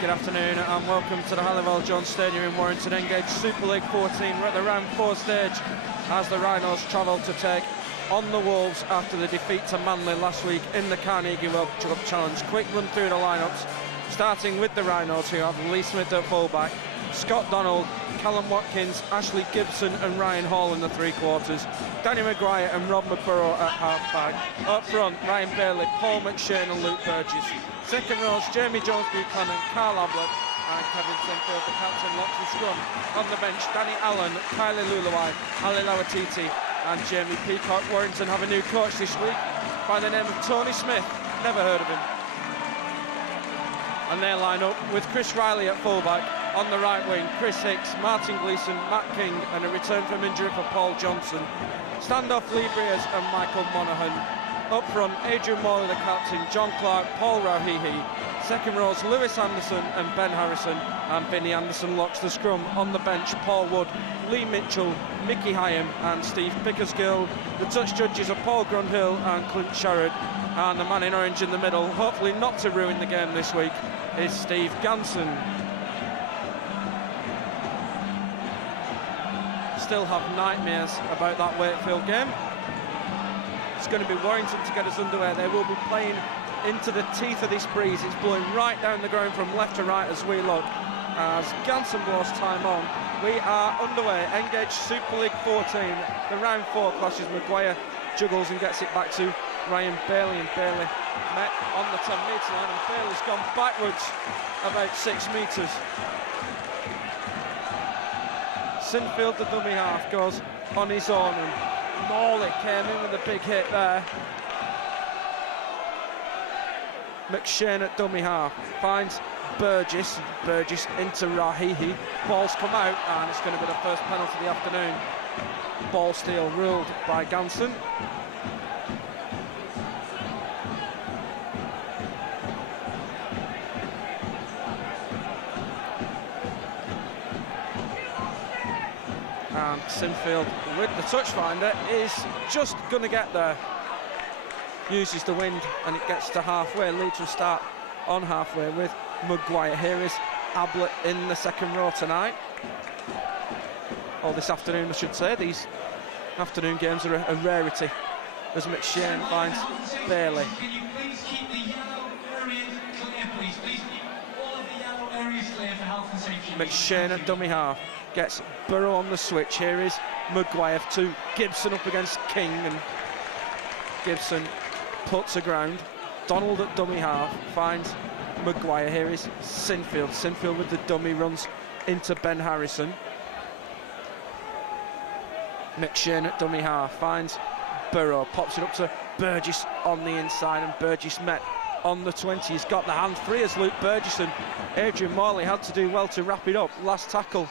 Good afternoon and welcome to the Halliwell Jones Stadium in Warrington. Engage Super League 14. We're at the round 4 stage as the Rhinos travel to take on the Wolves after the defeat to Manly last week in the Carnegie World Cup Challenge. Quick run through the lineups, starting with the Rhinos, who have Lee Smith at fullback, Scott Donald, Callum Watkins, Ashley Gibson and Ryan Hall in the three quarters, Danny Maguire and Rob McBurrow at half-back. Up front, Ryan Bailey, Paul McShane and Luke Burgess. Second rows, Jamie Jones-Buchanan, Carl Ablett and Kevin Sinfield, the captain, locks the scrum. On the bench, Danny Allen, Kylie Luluai, Ali Lawatiti and Jamie Peacock. Warrington have a new coach this week by the name of Tony Smith. Never heard of him. And they line up with Chris Riley at fullback. On the right wing, Chris Hicks, Martin Gleeson, Matt King and a return from injury for Paul Johnson. Standoff Lee Briers and Michael Monaghan. Up front, Adrian Morley the captain, John Clark, Paul Rauhihi. Second rows, Lewis Anderson and Ben Harrison, and Vinnie Anderson locks the scrum. On the bench, Paul Wood, Lee Mitchell, Mickey Hyam and Steve Pickersgill. The touch judges are Paul Grunhill and Clint Sherrod, and the man in orange in the middle, hopefully not to ruin the game this week, is Steve Ganson. Still have nightmares about that Wakefield game. It's going to be Warrington to get us underway. They will be playing into the teeth of this breeze. It's blowing right down the ground from left to right as we look. As Ganson blows time on, we are underway. Engage Super League 14. The round 4 clashes. Maguire juggles and gets it back to Ryan Bailey, and Bailey met on the 10-metre line, and Bailey's gone backwards about 6 metres. Sinfield, the dummy half, goes on his own, and Morley came in with a big hit there. McShane at dummy half finds Burgess into Rahihi. Ball's come out, and it's going to be the first penalty of the afternoon. Ball steal ruled by Ganson. And Sinfield with the touch finder is just going to get there. Uses the wind and it gets to halfway. Leeds will start on halfway with Maguire. Here is Ablett in the second row tonight. Or this afternoon, I should say. These afternoon games are a rarity as McShane finds Bailey. Can you please keep the yellow areas clear, please? Please keep all of the yellow areas clear for health and safety. McShane at dummy half gets Burrow on the switch. Here is Maguire to Gibson up against King, and Gibson puts aground. Donald at dummy half finds Maguire. Here is Sinfield. Sinfield with the dummy runs into Ben Harrison. McShane at dummy half finds Burrow, pops it up to Burgess on the inside, and Burgess met on the 20. He's got the hand free as Luke Burgess, and Adrian Morley had to do well to wrap it up. Last tackle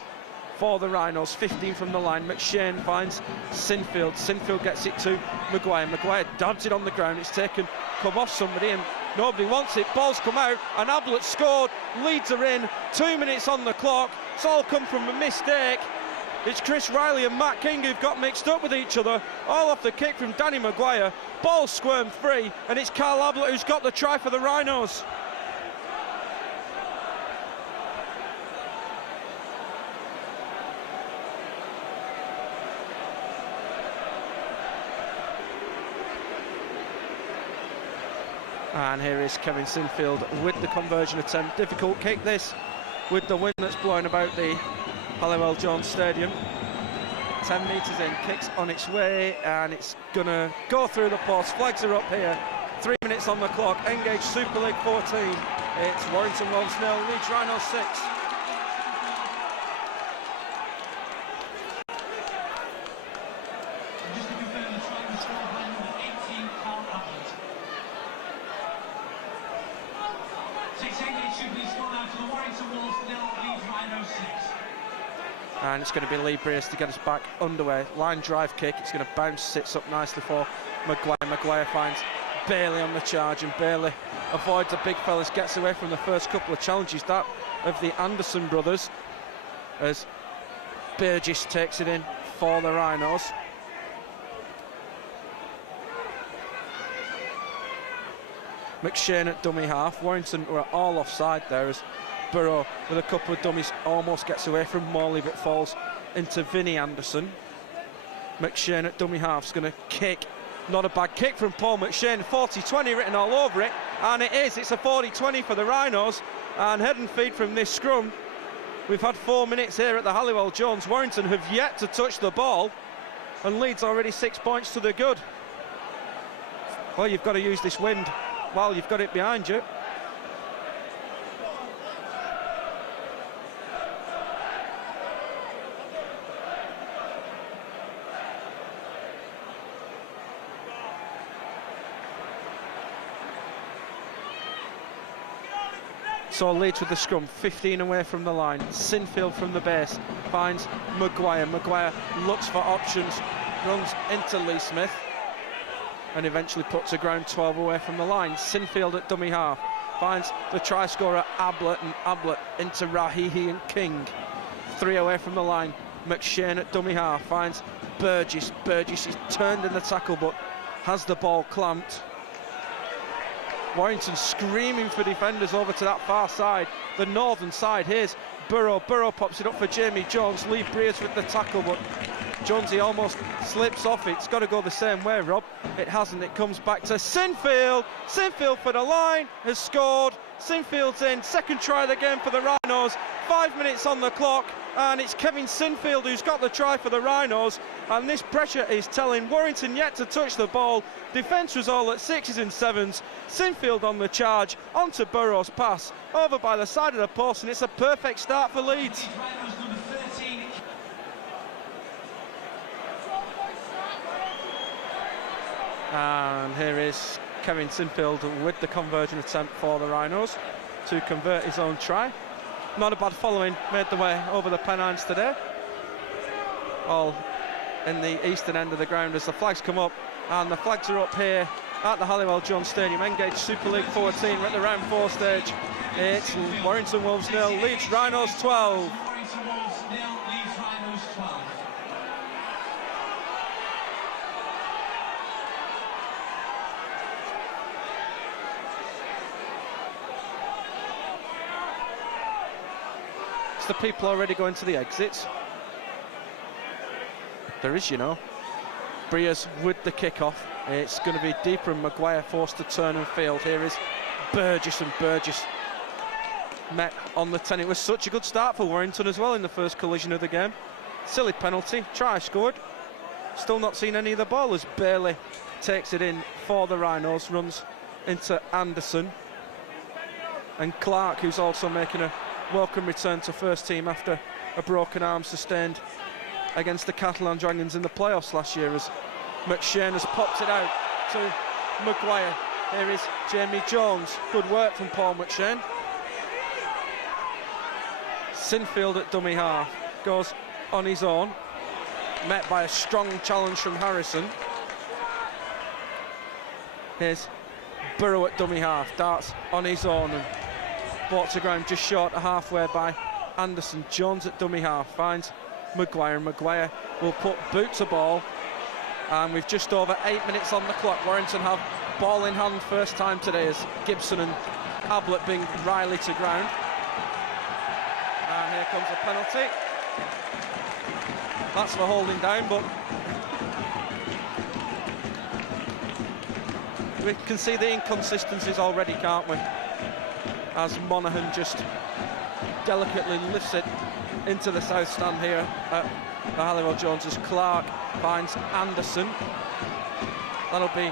for the Rhinos, 15 from the line. McShane finds Sinfield. Sinfield gets it to Maguire. Maguire dabs it on the ground. It's come off somebody and nobody wants it. Ball's come out and Ablett scored. Leeds are in. 2 minutes on the clock. It's all come from a mistake. It's Chris Riley and Matt King who've got mixed up with each other. All off the kick from Danny Maguire. Ball squirmed free, and it's Carl Ablett who's got the try for the Rhinos. And here is Kevin Sinfield with the conversion attempt. Difficult kick this, with the wind that's blowing about the Halliwell Jones Stadium. 10 metres in, kicks on its way, and it's going to go through the post. Flags are up here. 3 minutes on the clock. Engage Super League 14. It's Warrington Wolves 0, Leeds Rhinos 6. Just to confirm, the try was scored by number 18, Carl Ablett. 6 engaged should be scored out to the Warrington Wolves 0, Leeds Rhinos 6. And it's going to be Lee Briers to get us back underway. Line drive kick, it's going to bounce, sits up nicely for Maguire. Maguire finds Bailey on the charge, and Bailey avoids the big fellas, gets away from the first couple of challenges, that of the Anderson brothers, as Burgess takes it in for the Rhinos. McShane at dummy half. Warrington were all offside there as Burrow with a couple of dummies, almost gets away from Morley but falls into Vinnie Anderson. McShane at dummy half's going to kick. Not a bad kick from Paul McShane. 40-20 written all over it, and it is. It's a 40-20 for the Rhinos, and head and feed from this scrum. We've had 4 minutes here at the Halliwell Jones. Warrington have yet to touch the ball, and Leeds already 6 points to the good. Well, you've got to use this wind while you've got it behind you. So Leeds with the scrum, 15 away from the line. Sinfield from the base finds Maguire. Maguire looks for options, runs into Lee Smith, and eventually puts a ground 12 away from the line. Sinfield at dummy half finds the try scorer Ablett, and Ablett into Rahihi and King. 3 away from the line. McShane at dummy half finds Burgess. Burgess is turned in the tackle but has the ball clamped. Warrington screaming for defenders over to that far side, the northern side. Here's Burrow. Burrow pops it up for Jamie Jones. Lee Breers with the tackle, but Jonesy almost slips off it. It's got to go the same way, Rob. It hasn't. It comes back to Sinfield. Sinfield for the line, has scored. Sinfield's in. Second try of the game for the Rhinos. 5 minutes on the clock, and it's Kevin Sinfield who's got the try for the Rhinos, and this pressure is telling. Warrington yet to touch the ball. Defence was all at 6s and 7s. Sinfield on the charge, onto Burrow's pass, over by the side of the post, and it's a perfect start for Leeds. And here is Kevin Sinfield with the conversion attempt for the Rhinos to convert his own try. Not a bad following, made the way over the Pennines today. All in the eastern end of the ground as the flags come up, and the flags are up here at the Halliwell Jones Stadium. Engage Super League 14, we're at the round 4 stage. It's Warrington Wolves 0, Leeds Rhinos 12. Warrington Wolves 0, Leeds Rhinos 12. The people already going to the exits. There is, you know. Breers with the kick-off. It's going to be deeper, and Maguire forced to turn and field. Here is Burgess, and Burgess met on the 10. It was such a good start for Warrington as well in the first collision of the game. Silly penalty, try scored. Still not seen any of the ball as Bailey takes it in for the Rhinos, runs into Anderson. And Clark, who's also making a welcome return to first team after a broken arm sustained against the Catalan Dragons in the playoffs last year, as McShane has popped it out to Maguire. Here is Jamie Jones. Good work from Paul McShane. Sinfield at dummy half goes on his own, met by a strong challenge from Harrison. Here's Burrow at dummy half, darts on his own and brought to ground just short of halfway by Anderson. Jones at dummy half finds Maguire. Maguire will put boot to ball, and we've just over 8 minutes on the clock. Warrington have ball in hand first time today as Gibson and Ablett bring Riley to ground. And here comes a penalty. That's for holding down, but we can see the inconsistencies already, can't we? As Monaghan just delicately lifts it into the south stand here at the Halliwell Jones as Clark finds Anderson. That'll be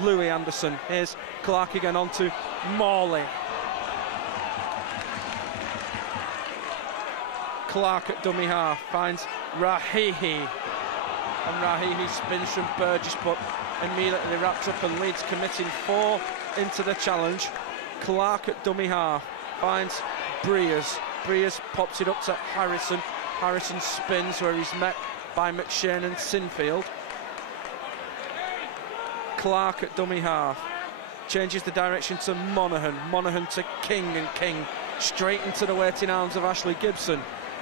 Louis Anderson. Here's Clark again onto Morley. Clark at dummy half finds Rahihi. And Rahihi spins from Burgess, but immediately wraps up, and Leeds committing 4 into the challenge. Clark at dummy half finds Breers. Breers pops it up to Harrison. Harrison spins where he's met by McShane and Sinfield. Clark at dummy half changes the direction to Monaghan. Monaghan to King, and King straight into the waiting arms of Ashley Gibson.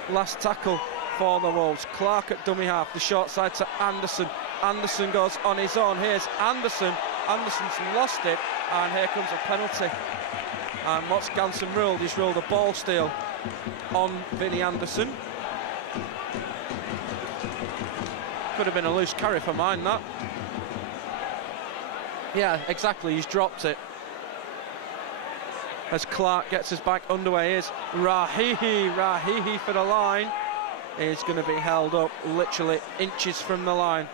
Last tackle for the Wolves. Clark at dummy half, the short side to Anderson. Anderson goes on his own. Here's Anderson. Anderson's lost it, and here comes a penalty. And what's Ganson ruled? He's ruled a ball steal on Vinnie Anderson. Could have been a loose carry for mine, that. Yeah, exactly, he's dropped it. As Clark gets us back underway, here's Rahihi for the line. Is going to be held up literally inches from the line.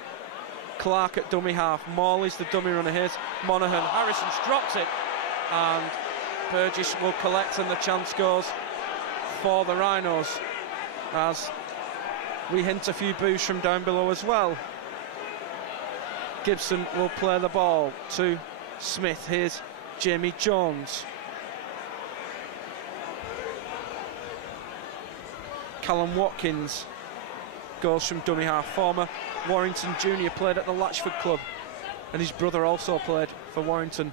Clark at dummy half, Morley's the dummy runner, here's Monaghan. Harrison's dropped it, and Burgess will collect, and the chance goes for the Rhinos, as we hint a few boos from down below as well. Gibson will play the ball to Smith. Here's Jamie Jones. Callum Watkins goes from dummy half. Former Warrington junior, played at the Latchford club, and his brother also played for Warrington.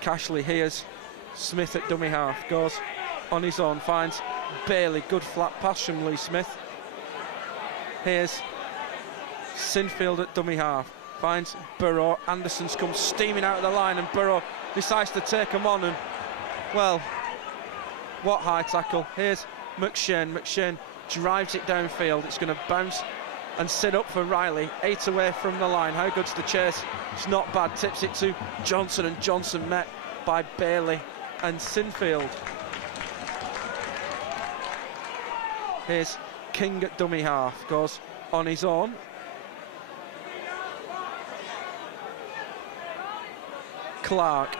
Cashley. Here's Smith at dummy half, goes on his own, finds Bailey, good flat pass from Lee Smith. Here's Sinfield at dummy half, finds Burrow. Anderson's come steaming out of the line, and Burrow decides to take him on, and well, what high tackle. Here's McShane drives it downfield. It's going to bounce and sit up for Riley, 8 away from the line. How good's the chase? It's not bad. Tips it to Johnson, and Johnson met by Bailey and Sinfield. Here's King at dummy half, goes on his own. Clark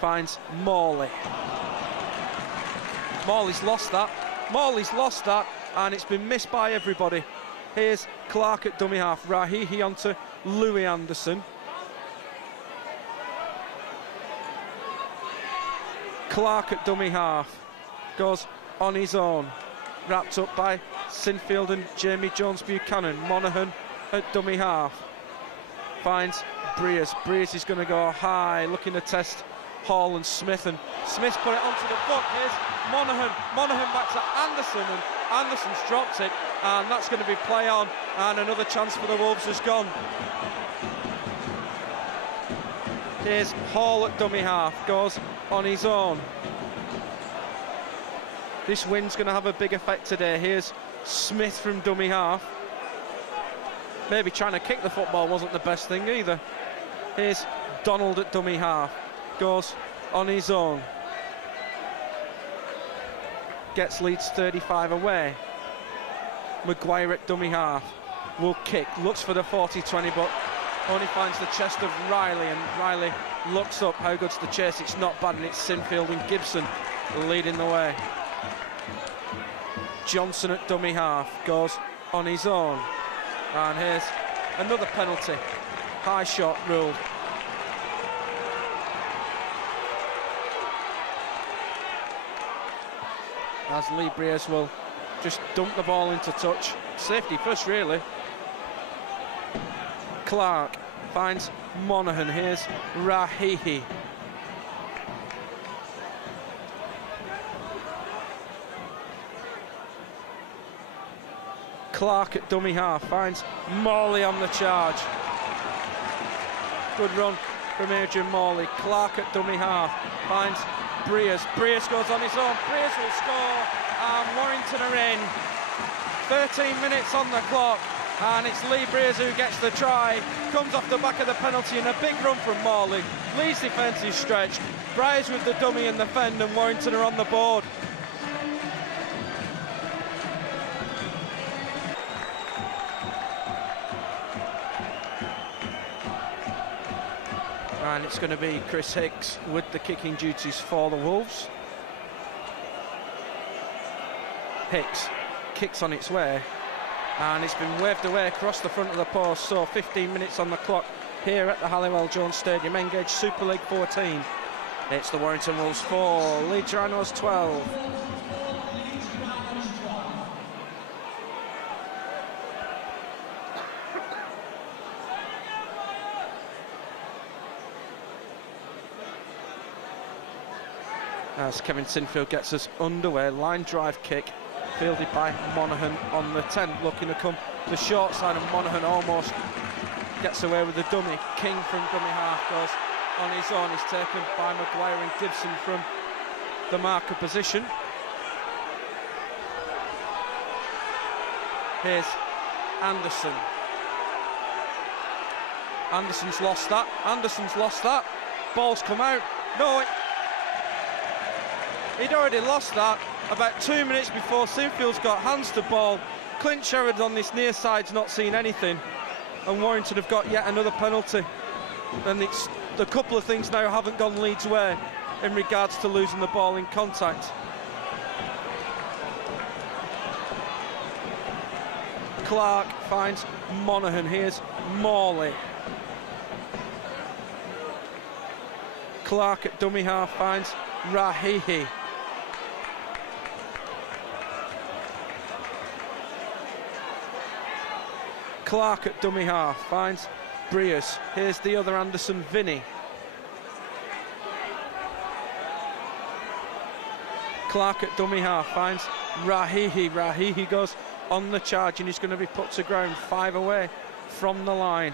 finds Morley. Morley's lost that, and it's been missed by everybody. Here's Clark at dummy half, Rahihi onto Louis Anderson. Clark at dummy half, goes on his own, wrapped up by Sinfield and Jamie Jones Buchanan. Monaghan at dummy half, finds Breers. Breers is going to go high, looking to test Hall and Smith, and Smith put it onto the foot. Here's Monaghan back to Anderson, and Anderson's dropped it, and that's going to be play on, and another chance for the Wolves has gone. Here's Hall at dummy half, goes on his own. This wind's going to have a big effect today. Here's Smith from dummy half. Maybe trying to kick the football wasn't the best thing either. Here's Donald at dummy half, goes on his own. Gets Leeds 35 away. Maguire at dummy half will kick, looks for the 40-20, but only finds the chest of Riley, and Riley looks up. How good's the chase? It's not bad, and it's Sinfield and Gibson leading the way. Johnson at dummy half, goes on his own, and here's another penalty. High shot ruled. As Lee Breers will just dump the ball into touch. Safety first, really. Clark finds Monaghan. Here's Rahihi. Clark at dummy half finds Morley on the charge. Good run from Adrian Morley. Clark at dummy half finds Breers. Breers goes on his own. Breers will score, and Warrington are in. 13 minutes on the clock, and it's Lee Breers who gets the try. Comes off the back of the penalty, and a big run from Morley. Lee's defence is stretched. Breers with the dummy in the fend, and Warrington are on the board. And it's going to be Chris Hicks with the kicking duties for the Wolves. Hicks kicks on its way, and it's been waved away across the front of the post. So 15 minutes on the clock here at the Halliwell Jones Stadium. Engage Super League 14. It's the Warrington Wolves 4, Leeds Rhinos 12. As Kevin Sinfield gets us underway, line drive kick fielded by Monaghan on the 10, looking to come the short side, and Monaghan almost gets away with the dummy. King from dummy half goes on his own. He's taken by Maguire and Gibson from the marker position. Here's Anderson. Anderson's lost that. Ball's come out. No, he'd already lost that about 2 minutes before. Sinfield's got hands to ball. Clint Sherrod's on this near side's not seen anything, and Warrington have got yet another penalty. And it's a couple of things now haven't gone Leeds' way in regards to losing the ball in contact. Clark finds Monaghan. Here's Morley. Clark at dummy half finds Rahihi. Clark at dummy half finds Briers. Here's the other Anderson, Vinny. Clark at dummy half finds Rahihi. Rahihi goes on the charge and he's going to be put to ground 5 away from the line.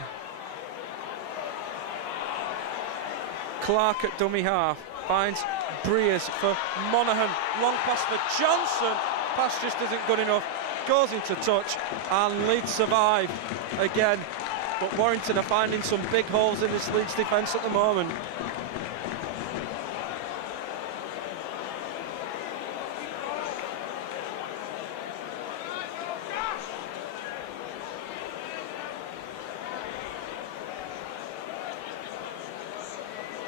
Clark at dummy half finds Briers for Monaghan. Long pass for Johnson. Pass just isn't good enough. Goes into touch and Leeds survive again. But Warrington are finding some big holes in this Leeds defence at the moment.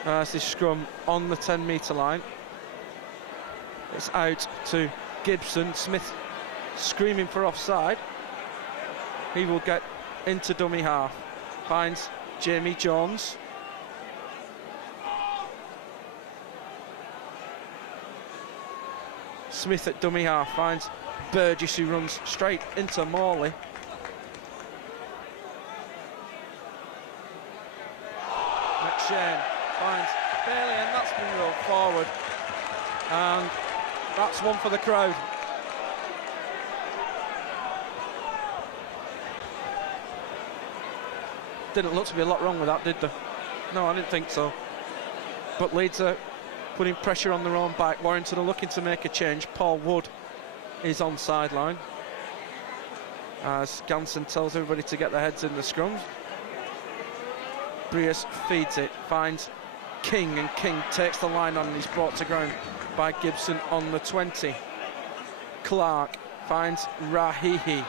As this scrum on the 10-metre line. It's out to Gibson. Smith screaming for offside. He will get into dummy half. Finds Jamie Jones. Smith at dummy half finds Burgess, who runs straight into Morley. McShane finds Bailey, and that's been rolled forward, and that's one for the crowd. Didn't look to be a lot wrong with that, did there? No, I didn't think so. But Leeds are putting pressure on their own back. Warrington are looking to make a change. Paul Wood is on sideline as Ganson tells everybody to get their heads in the scrums. Briers feeds it, finds King, and King takes the line on and he's brought to ground by Gibson on the 20. Clark finds Rahihi.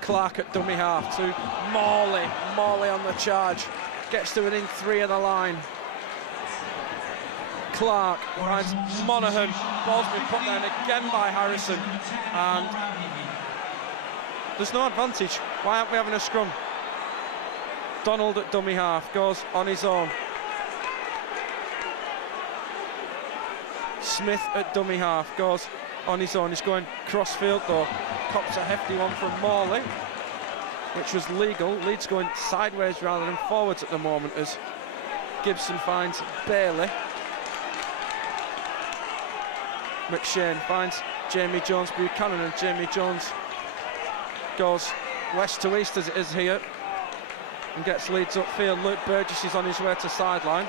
Clark at dummy half to Morley. Morley on the charge. Gets to within 3 of the line. Clark finds Monaghan. Ball's been put down again by Harrison. And there's no advantage. Why aren't we having a scrum? Donald at dummy half goes on his own. Smith at dummy half goes on his own. He's going crossfield though. Cops a hefty one from Morley, which was legal. Leeds going sideways rather than forwards at the moment as Gibson finds Bailey. McShane finds Jamie Jones Buchanan, and Jamie Jones goes west to east as it is here and gets Leeds upfield. Luke Burgess is on his way to sideline.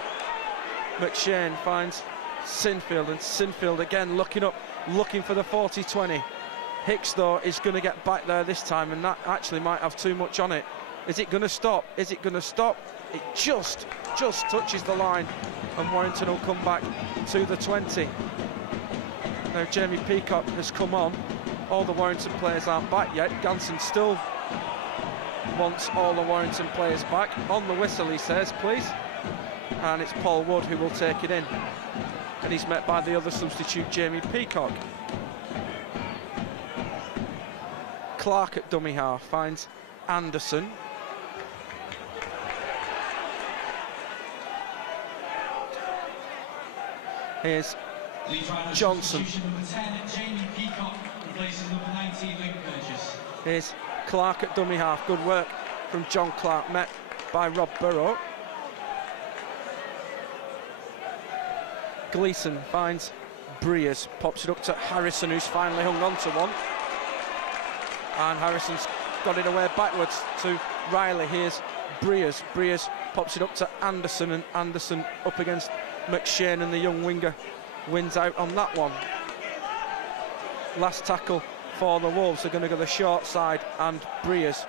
McShane finds Sinfield, and Sinfield again looking up, looking for the 40-20. Hicks though is going to get back there this time, and that actually might have too much on it. Is it going to stop? Is it going to stop? It just touches the line, and Warrington will come back to the 20. Now Jamie Peacock has come on. All the Warrington players aren't back yet. Ganson still wants all the Warrington players back. On the whistle he says, please. And it's Paul Wood who will take it in. And he's met by the other substitute, Jamie Peacock. Clark at dummy half finds Anderson. Here's Johnson. Here's Clark at dummy half. Good work from John Clark, met by Rob Burrow. Gleeson finds Briers, pops it up to Harrison, who's finally hung on to one. And Harrison's got it away backwards to Riley. Here's Breers. Breers pops it up to Anderson, and Anderson up against McShane, and the young winger wins out on that one. Last tackle for the Wolves. They're going to go the short side, and Breers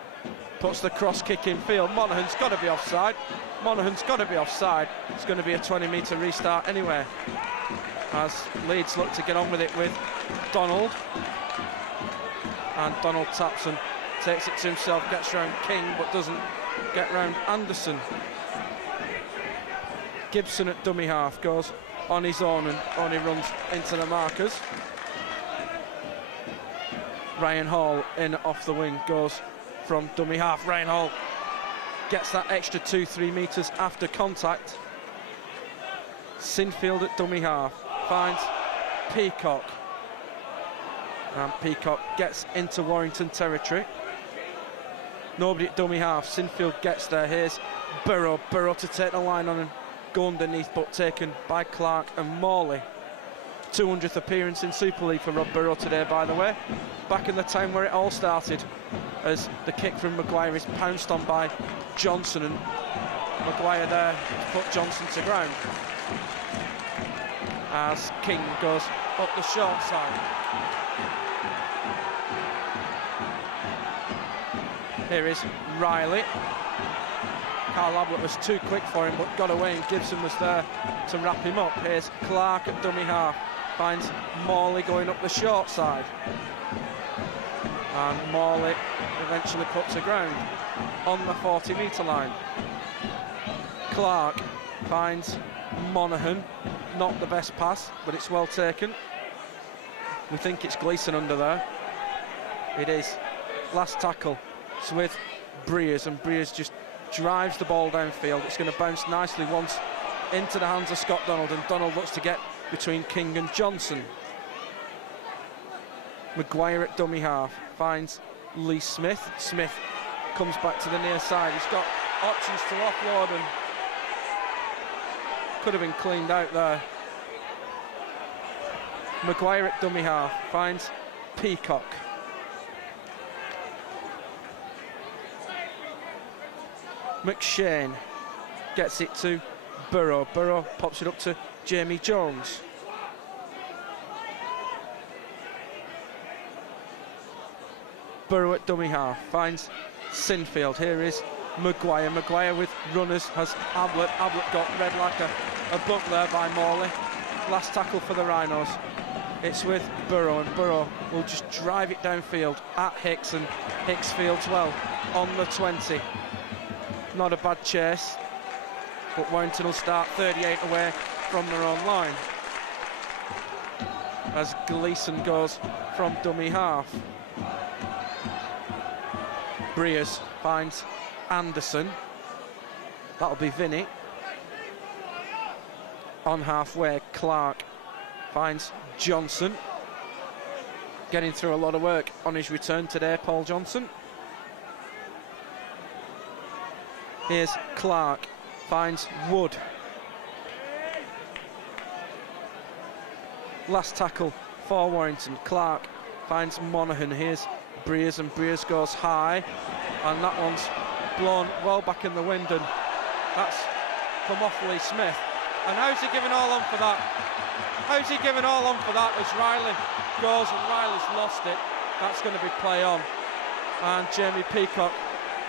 puts the cross kick in field. Monaghan's got to be offside. Monaghan's got to be offside. It's going to be a 20-metre restart anyway, as Leeds look to get on with it with Donald. And Donald taps and takes it to himself, gets round King, but doesn't get round Anderson. Gibson at dummy half goes on his own and only runs into the markers. Ryan Hall in off the wing, goes from dummy half. Ryan Hall gets that extra 2-3 metres after contact. Sinfield at dummy half finds Peacock, and Peacock gets into Warrington territory. Nobody at dummy half. Sinfield gets there. Here's Burrow. Burrow to take the line on and go underneath, but taken by Clark and Morley. 200th appearance in Super League for Rob Burrow today, by the way. Back in the time where it all started, as the kick from Maguire is pounced on by Johnson, and Maguire there to put Johnson to ground. As King goes up the short side. Here is Riley. Carl Ablett was too quick for him, but got away, and Gibson was there to wrap him up. Here's Clark at dummy half, finds Morley going up the short side, and Morley eventually put to ground on the 40-metre line. Clark finds Monaghan. Not the best pass, but it's well taken. We think it's Gleeson under there. It is. Last tackle. It's with Breers, and Breers just drives the ball downfield. It's going to bounce nicely once into the hands of Scott Donald, and Donald looks to get between King and Johnson. Maguire at dummy half finds Lee Smith. Smith comes back to the near side. He's got options to offload, and could have been cleaned out there. Maguire at dummy half finds Peacock. McShane gets it to Burrow. Burrow pops it up to Jamie Jones. Burrow at dummy half finds Sinfield. Here is Maguire. Maguire with runners has Ablett. Ablett got read like a book there by Morley. Last tackle for the Rhinos. It's with Burrow, and Burrow will just drive it downfield at Hicks, and Hicks fields well on the 20. Not a bad chase, but Warrington will start 38 away from their own line as Gleeson goes from dummy half. Breers finds Anderson. That'll be Vinny. On halfway, Clark finds Johnson. Getting through a lot of work on his return today, Paul Johnson. Here's Clark, finds Wood. Last tackle for Warrington. Clark finds Monaghan. Here's Breers, and Breers goes high, and that one's blown well back in the wind, and that's come off Lee Smith. And how's he giving all on for that? How's he giving all on for that as Riley goes, and Riley's lost it. That's going to be play on, and Jamie Peacock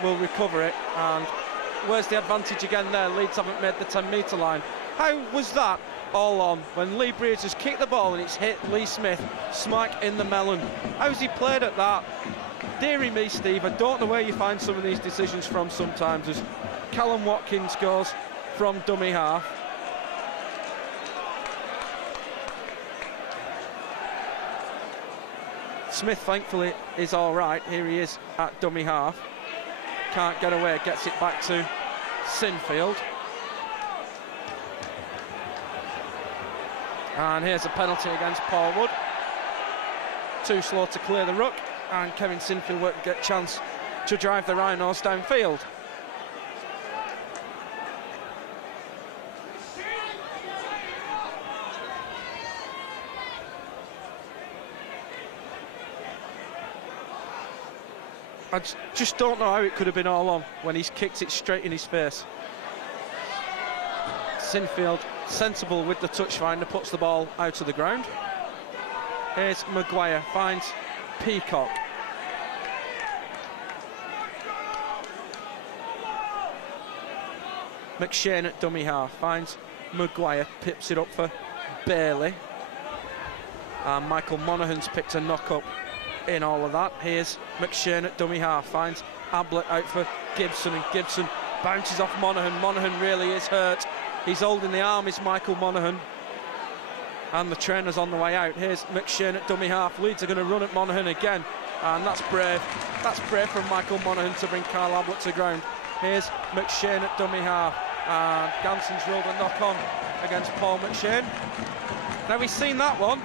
will recover it. And where's the advantage again there? Leeds haven't made the 10-metre line. How was that all on when Lee Breers has kicked the ball and it's hit Lee Smith smack in the melon? How's he played at that? Deary me, Steve, I don't know where you find some of these decisions from sometimes, as Callum Watkins goes from dummy half. Smith, thankfully, is all right. Here he is at dummy half. Can't get away, gets it back to Sinfield. And here's a penalty against Paul Wood. Too slow to clear the ruck, and Kevin Sinfield won't get a chance to drive the Rhinos downfield. I just don't know how it could have been all on when he's kicked it straight in his face. Sinfield, sensible with the touch finder, puts the ball out of the ground. Here's Maguire, finds Peacock. McShane at dummy half, finds Maguire, pips it up for Bailey. And Michael Monaghan's picked a knock-up in all of that. Here's McShane at dummy half, finds Ablett out for Gibson, and Gibson bounces off Monaghan. Monaghan really is hurt. He's holding the arm, is Michael Monaghan. And the trainer's on the way out. Here's McShane at dummy half. Leeds are going to run at Monaghan again. And that's brave. That's brave from Michael Monaghan to bring Kyle Ablett to ground. Here's McShane at dummy half. And Ganson's rolled a knock-on against Paul McShane. Now he's seen that one,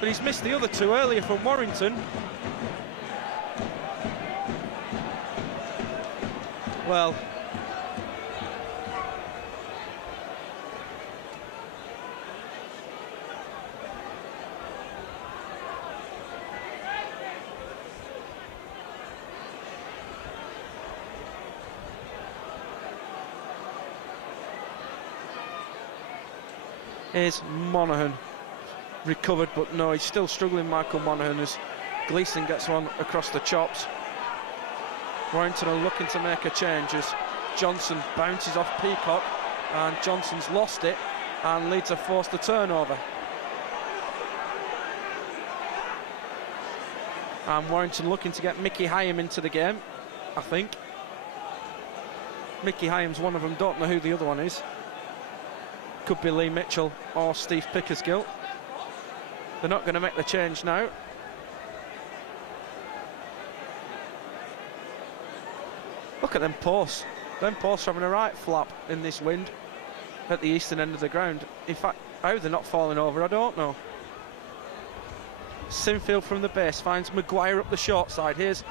but he's missed the other two earlier from Warrington. Well, here's Monaghan, recovered, but no, he's still struggling, Michael Monaghan, as Gleeson gets one across the chops. Warrington are looking to make a change as Johnson bounces off Peacock, and Johnson's lost it, and Leeds have forced the turnover. And Warrington looking to get Mickey Hyam into the game, I think. Mickey Hyam's one of them, don't know who the other one is. Could be Lee Mitchell or Steve Pickersgill. They're not going to make the change now. Look at them posts. Them posts are having a right flap in this wind at the eastern end of the ground. In fact, how they're not falling over, I don't know. Sinfield from the base finds Maguire up the short side. Here's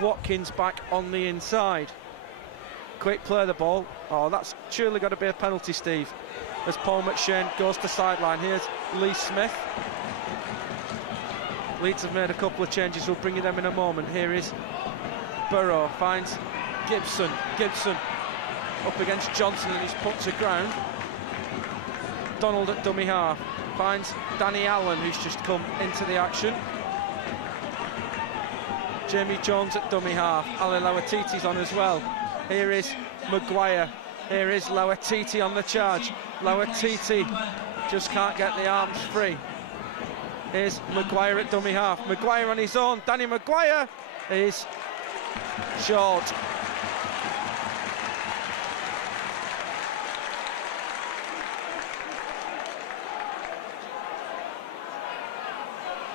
Watkins back on the inside. Quick play the ball. Oh, that's surely got to be a penalty, Steve. As Paul McShane goes to sideline. Here's Lee Smith. Leeds have made a couple of changes, we'll bring you them in a moment. Here is Burrow, finds Gibson. Gibson up against Johnson, and he's put to ground. Donald at dummy half, finds Danny Allen, who's just come into the action. Jamie Jones at dummy half. Ali Lauatiti's on as well. Here is Maguire. Here is Lauatiti on the charge. Lauatiti just can't get the arms free. Here's Maguire at dummy half. Maguire on his own. Danny Maguire is short.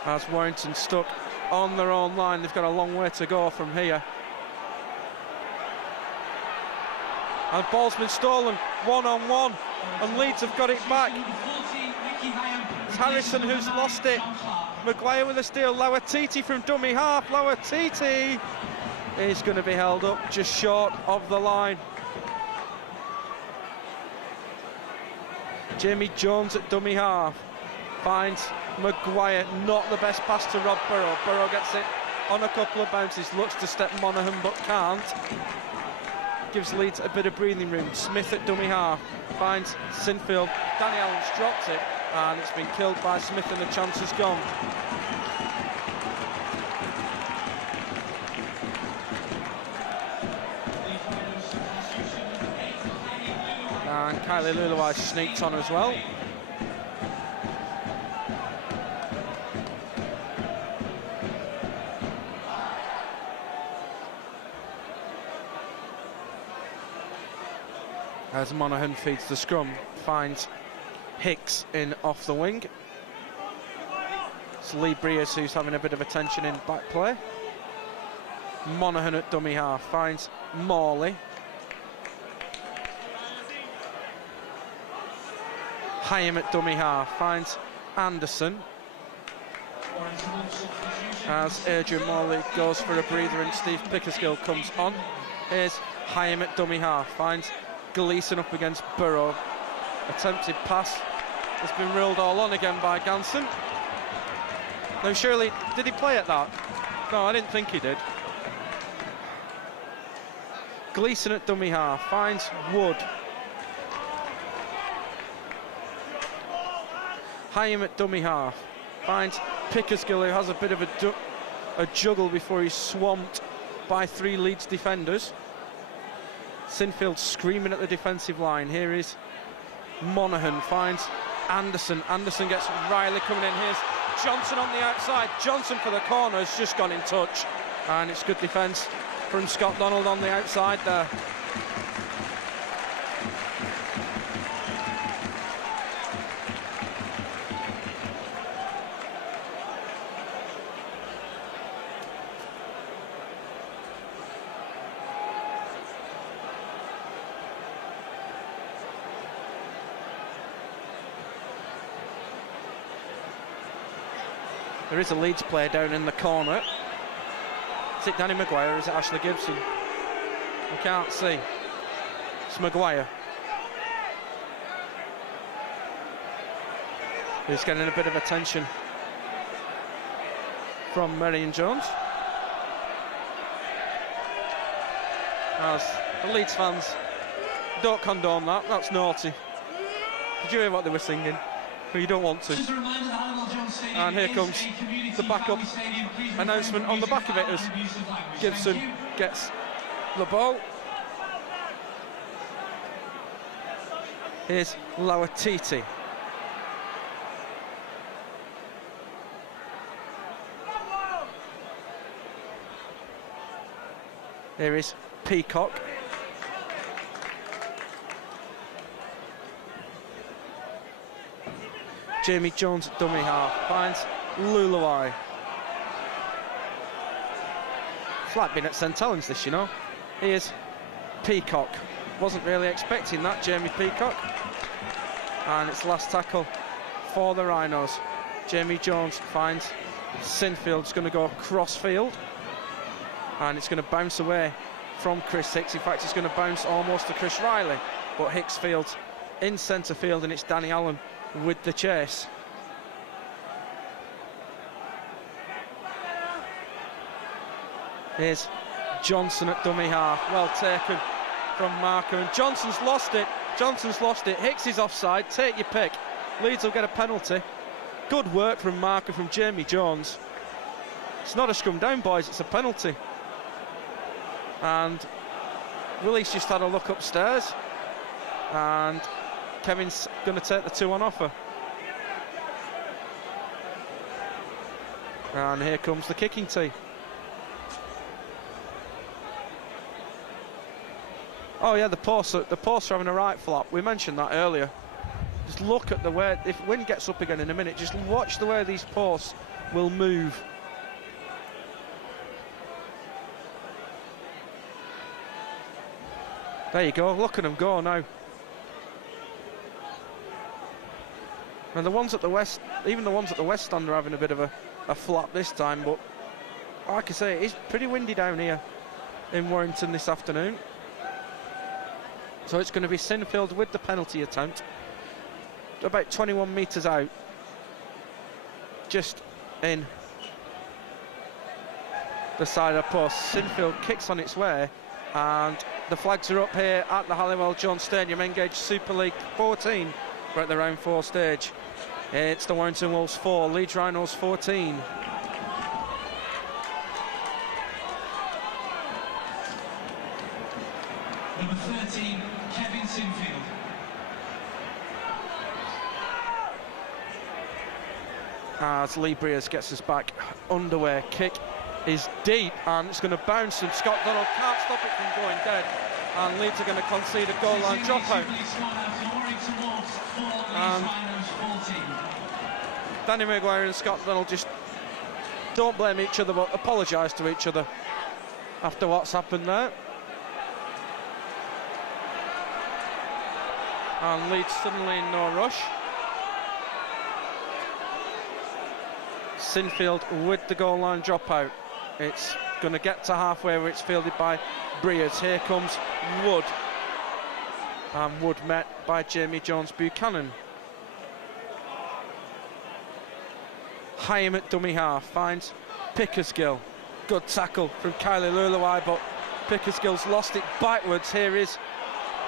As Warrington stuck on their own line, they've got a long way to go from here. And ball's been stolen, one-on-one, and Leeds have got it back. It's Harrison who's lost it. Maguire with a steal, Lauatiti from dummy half. Lauatiti is going to be held up just short of the line. Jamie Jones at dummy half finds Maguire, not the best pass to Rob Burrow. Burrow gets it on a couple of bounces, looks to step Monaghan but can't. Gives Leeds a bit of breathing room. Smith at dummy half finds Sinfield. Danny Allen's dropped it, and it's been killed by Smith, and the chance is gone. And Kylie Luluai sneaked on as well. As Monaghan feeds the scrum, finds Hicks in off the wing. It's Lee Breers who's having a bit of attention in back play. Monaghan at dummy half finds Morley. Hyam at dummy half finds Anderson. As Adrian Morley goes for a breather and Steve Pickersgill comes on. Here's Hyam at dummy half finds Gleeson up against Burrow. Attempted pass has been ruled all on again by Ganson. Now surely, did he play at that? No, I didn't think he did. Gleeson at dummy half, finds Wood. Hyam at dummy half, finds Pickersgill, who has a bit of a juggle before he's swamped by 3 Leeds defenders. Sinfield screaming at the defensive line. Here is Monaghan, finds Anderson. Anderson gets Riley coming in. Here's Johnson on the outside. Johnson for the corner has just gone in touch. And it's good defence from Scott Donald on the outside there. There is a Leeds player down in the corner. Is it Danny Maguire or is it Ashley Gibson? I can't see. It's Maguire. He's getting a bit of attention from Marion Jones. As the Leeds fans don't condone that, that's naughty. Did you hear what they were singing? Well, you don't want to. And here comes the backup announcement on the back of it as Gibson gets the ball. Here's Lauatiti. Here is Peacock. Jamie Jones at dummy half, finds Luluai. It's like being at St Helens this, you know. Here's Peacock. Wasn't really expecting that, Jamie Peacock. And it's last tackle for the Rhinos. Jamie Jones finds Sinfield's going to go cross field. And it's going to bounce away from Chris Hicks. In fact, it's going to bounce almost to Chris Riley. But Hicks fields in centre field, and it's Danny Allen with the chase. Here's Johnson at dummy half. Well taken from Markham. And Johnson's lost it. Johnson's lost it. Hicks is offside. Take your pick. Leeds will get a penalty. Good work from Markham, from Jamie Jones. It's not a scrum down, boys. It's a penalty. And Willie's just had a look upstairs. And Kevin's going to take the 2 on offer. And here comes the kicking tee. Oh yeah, the posts are having a right flop. We mentioned that earlier. Just look at the way, if wind gets up again in a minute, just watch the way these posts will move. There you go, look at them go now. And the ones at the west, even the ones at the west stand are having a bit of a flop this time, but like I say, it's pretty windy down here in Warrington this afternoon. So it's going to be Sinfield with the penalty attempt. About 21 metres out. Just in the side of the post. Sinfield kicks on its way, and the flags are up here at the Halliwell Jones Stadium. Engaged Super League 14. We're at the round 4 stage. It's the Warrington Wolves 4, Leeds Rhinos 14. Number 13, Kevin Sinfield. As Lee Breers gets us back underway. Kick is deep and it's going to bounce, and Scott Donald can't stop it from going dead. And Leeds are going to concede a goal line dropout. And Danny Maguire and Scott Donald just don't blame each other, but apologise to each other after what's happened there. And Leeds suddenly in no rush. Sinfield with the goal line dropout. It's going to get to halfway where it's fielded by Breers. Here comes Wood. And Wood met by Jamie Jones-Buchanan. Hyam at dummy half, finds Pickersgill. Good tackle from Kylie Luluai, but Pickersgill's lost it backwards. Here is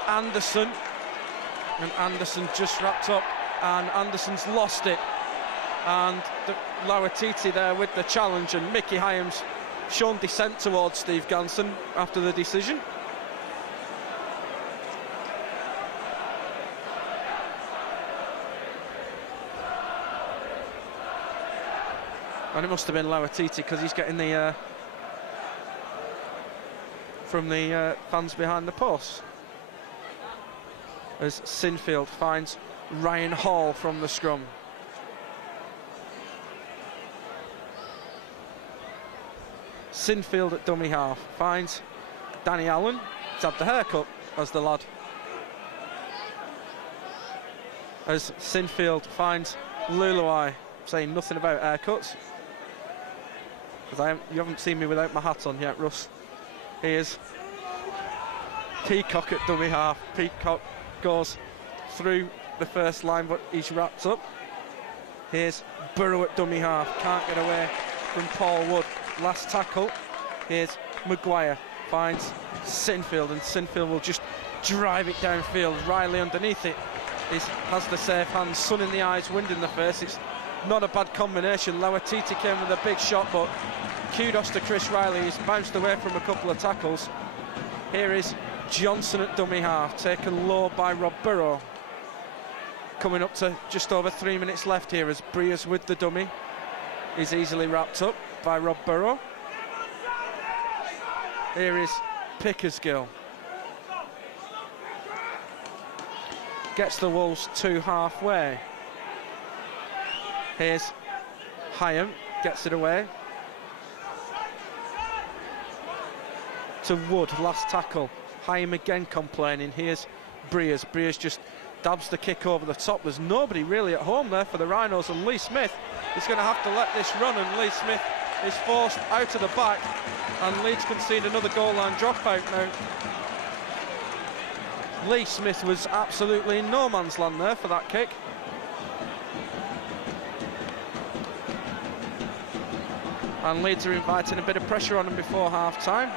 Anderson, and Anderson just wrapped up, and Anderson's lost it, and Lauatiti there with the challenge, and Mickey Hyam's shown dissent towards Steve Ganson after the decision. And it must have been Lauatiti, because he's getting the from the fans behind the post. As Sinfield finds Ryan Hall from the scrum. Sinfield at dummy half finds Danny Allen. He's had the haircut, as the lad. As Sinfield finds Luluai, saying nothing about haircuts, because you haven't seen me without my hat on yet, Russ. Here's Peacock at dummy half. Peacock goes through the first line, but he's wrapped up. Here's Burrow at dummy half, can't get away from Paul Wood. Last tackle. Here's Maguire, finds Sinfield, and Sinfield will just drive it downfield. Riley underneath it has the safe hands, sun in the eyes, wind in the face. It's not a bad combination. Lauatiti came with a big shot, but kudos to Chris Riley. He's bounced away from a couple of tackles. Here is Johnson at dummy half, taken low by Rob Burrow. Coming up to just over 3 minutes left here, as Breers with the dummy is easily wrapped up by Rob Burrow. Here is Pickersgill. Gets the Wolves to halfway. Here's Hyam, gets it away. To Wood, last tackle. Hyam again complaining. Here's Breers. Breers just dabs the kick over the top. There's nobody really at home there for the Rhinos, and Lee Smith is going to have to let this run, and Lee Smith is forced out of the back, and Leeds concede another goal line dropout now. Lee Smith was absolutely in no man's land there for that kick. And Leeds are inviting a bit of pressure on him before half-time.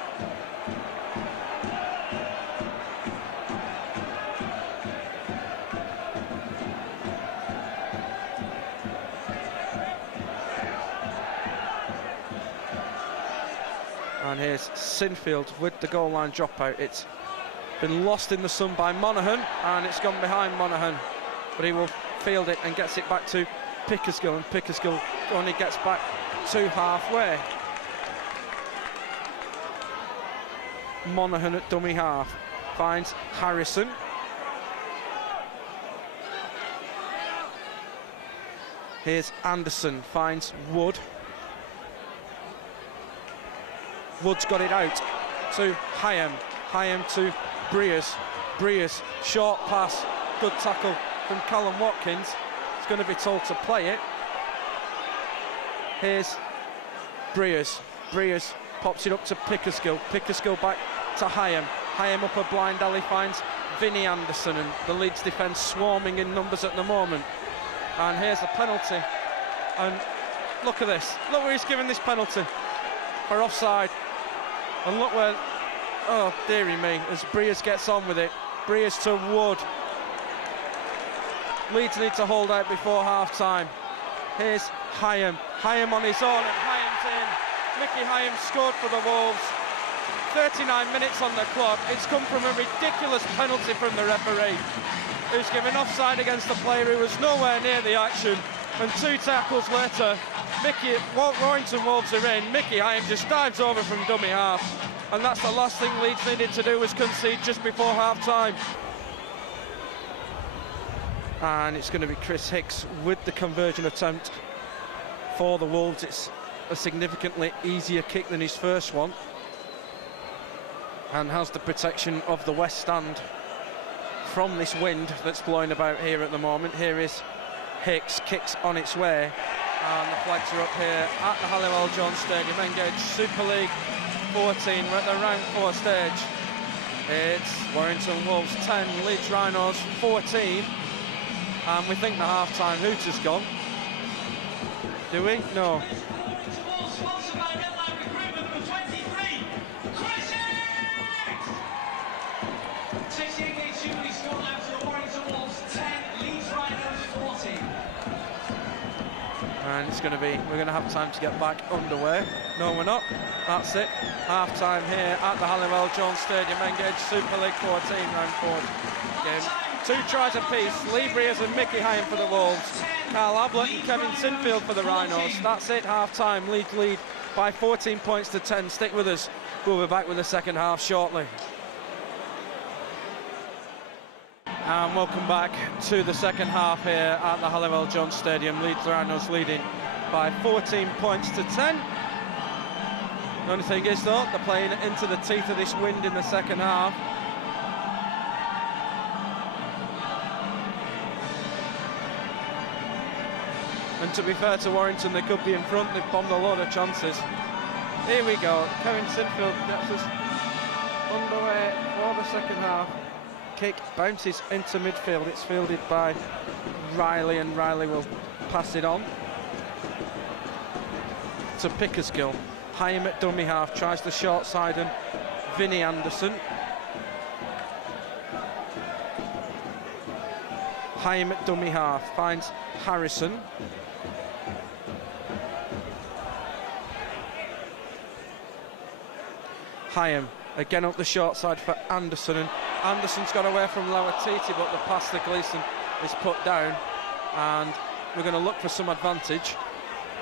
And here's Sinfield with the goal line dropout. It's been lost in the sun by Monaghan, and it's gone behind Monaghan, but he will field it and gets it back to Pickersgill, and Pickersgill only gets back to halfway. Monaghan at dummy half finds Harrison. Here's Anderson, finds Wood. Wood's got it out to Hyam. Hyam to Breers. Breers, short pass, good tackle from Callum Watkins. He's going to be told to play it. Here's Breers. Breers pops it up to Pickersgill. Pickersgill back to Hyam. Hyam up a blind alley, finds Vinnie Anderson, and the Leeds defence swarming in numbers at the moment. And here's the penalty. And look at this. Look where he's given this penalty for offside. And look where, oh dearie me, as Breers gets on with it. Breers to Wood. Leeds need to hold out before half-time. Here's Hyam. Hyam on his own, and Hyam's in. Mickey Hyam scored for the Wolves. 39 minutes on the clock. It's come from a ridiculous penalty from the referee, who's given offside against the player who was nowhere near the action. And 2 tackles later, Warrington Wolves are in. Mickey Hyam just dives over from dummy half, and that's the last thing Leeds needed to do, was concede just before half-time. And it's going to be Chris Hicks with the conversion attempt for the Wolves. It's a significantly easier kick than his first one, and has the protection of the west stand from this wind that's blowing about here at the moment. Here is Hicks, kicks on its way, and the flags are up here at the Halliwell Jones Stadium. Engage Super League 14. We're at the round 4 stage. It's Warrington Wolves 10, Leeds Rhinos 14, and we think the half-time hoot has gone. Do we? No. Sponsored by Redline Recruitment number 23, Chris Hicks! And it's going to be, we're going to have time to get back underway. No, we're not. That's it. Half time here at the Halliwell Jones Stadium. Engage Super League 14 round 4 game. 2 tries apiece. Lee Breers and Mickey Hyam for the Wolves. Carl Ablett and Kevin Sinfield for the Rhinos. That's it. Half time. Leeds lead by 14 points to 10. Stick with us. We'll be back with the second half shortly. And welcome back to the second half here at the Halliwell Jones Stadium. Leeds Rhinos leading by 14 points to 10. The only thing is though, they're playing into the teeth of this wind in the second half. And to be fair to Warrington, they could be in front. They've bombed a lot of chances. Here we go. Kevin Sinfield gets us underway for the second half. Kick bounces into midfield. It's fielded by Riley, and Riley will pass it on to Pickersgill. Hyam at dummy half, tries the short side, and Vinnie Anderson. Hyam at dummy half, finds Harrison. Hyam again up the short side for Anderson, and Anderson's got away from Lauatiti, but the pass to Gleeson is put down, and we're going to look for some advantage,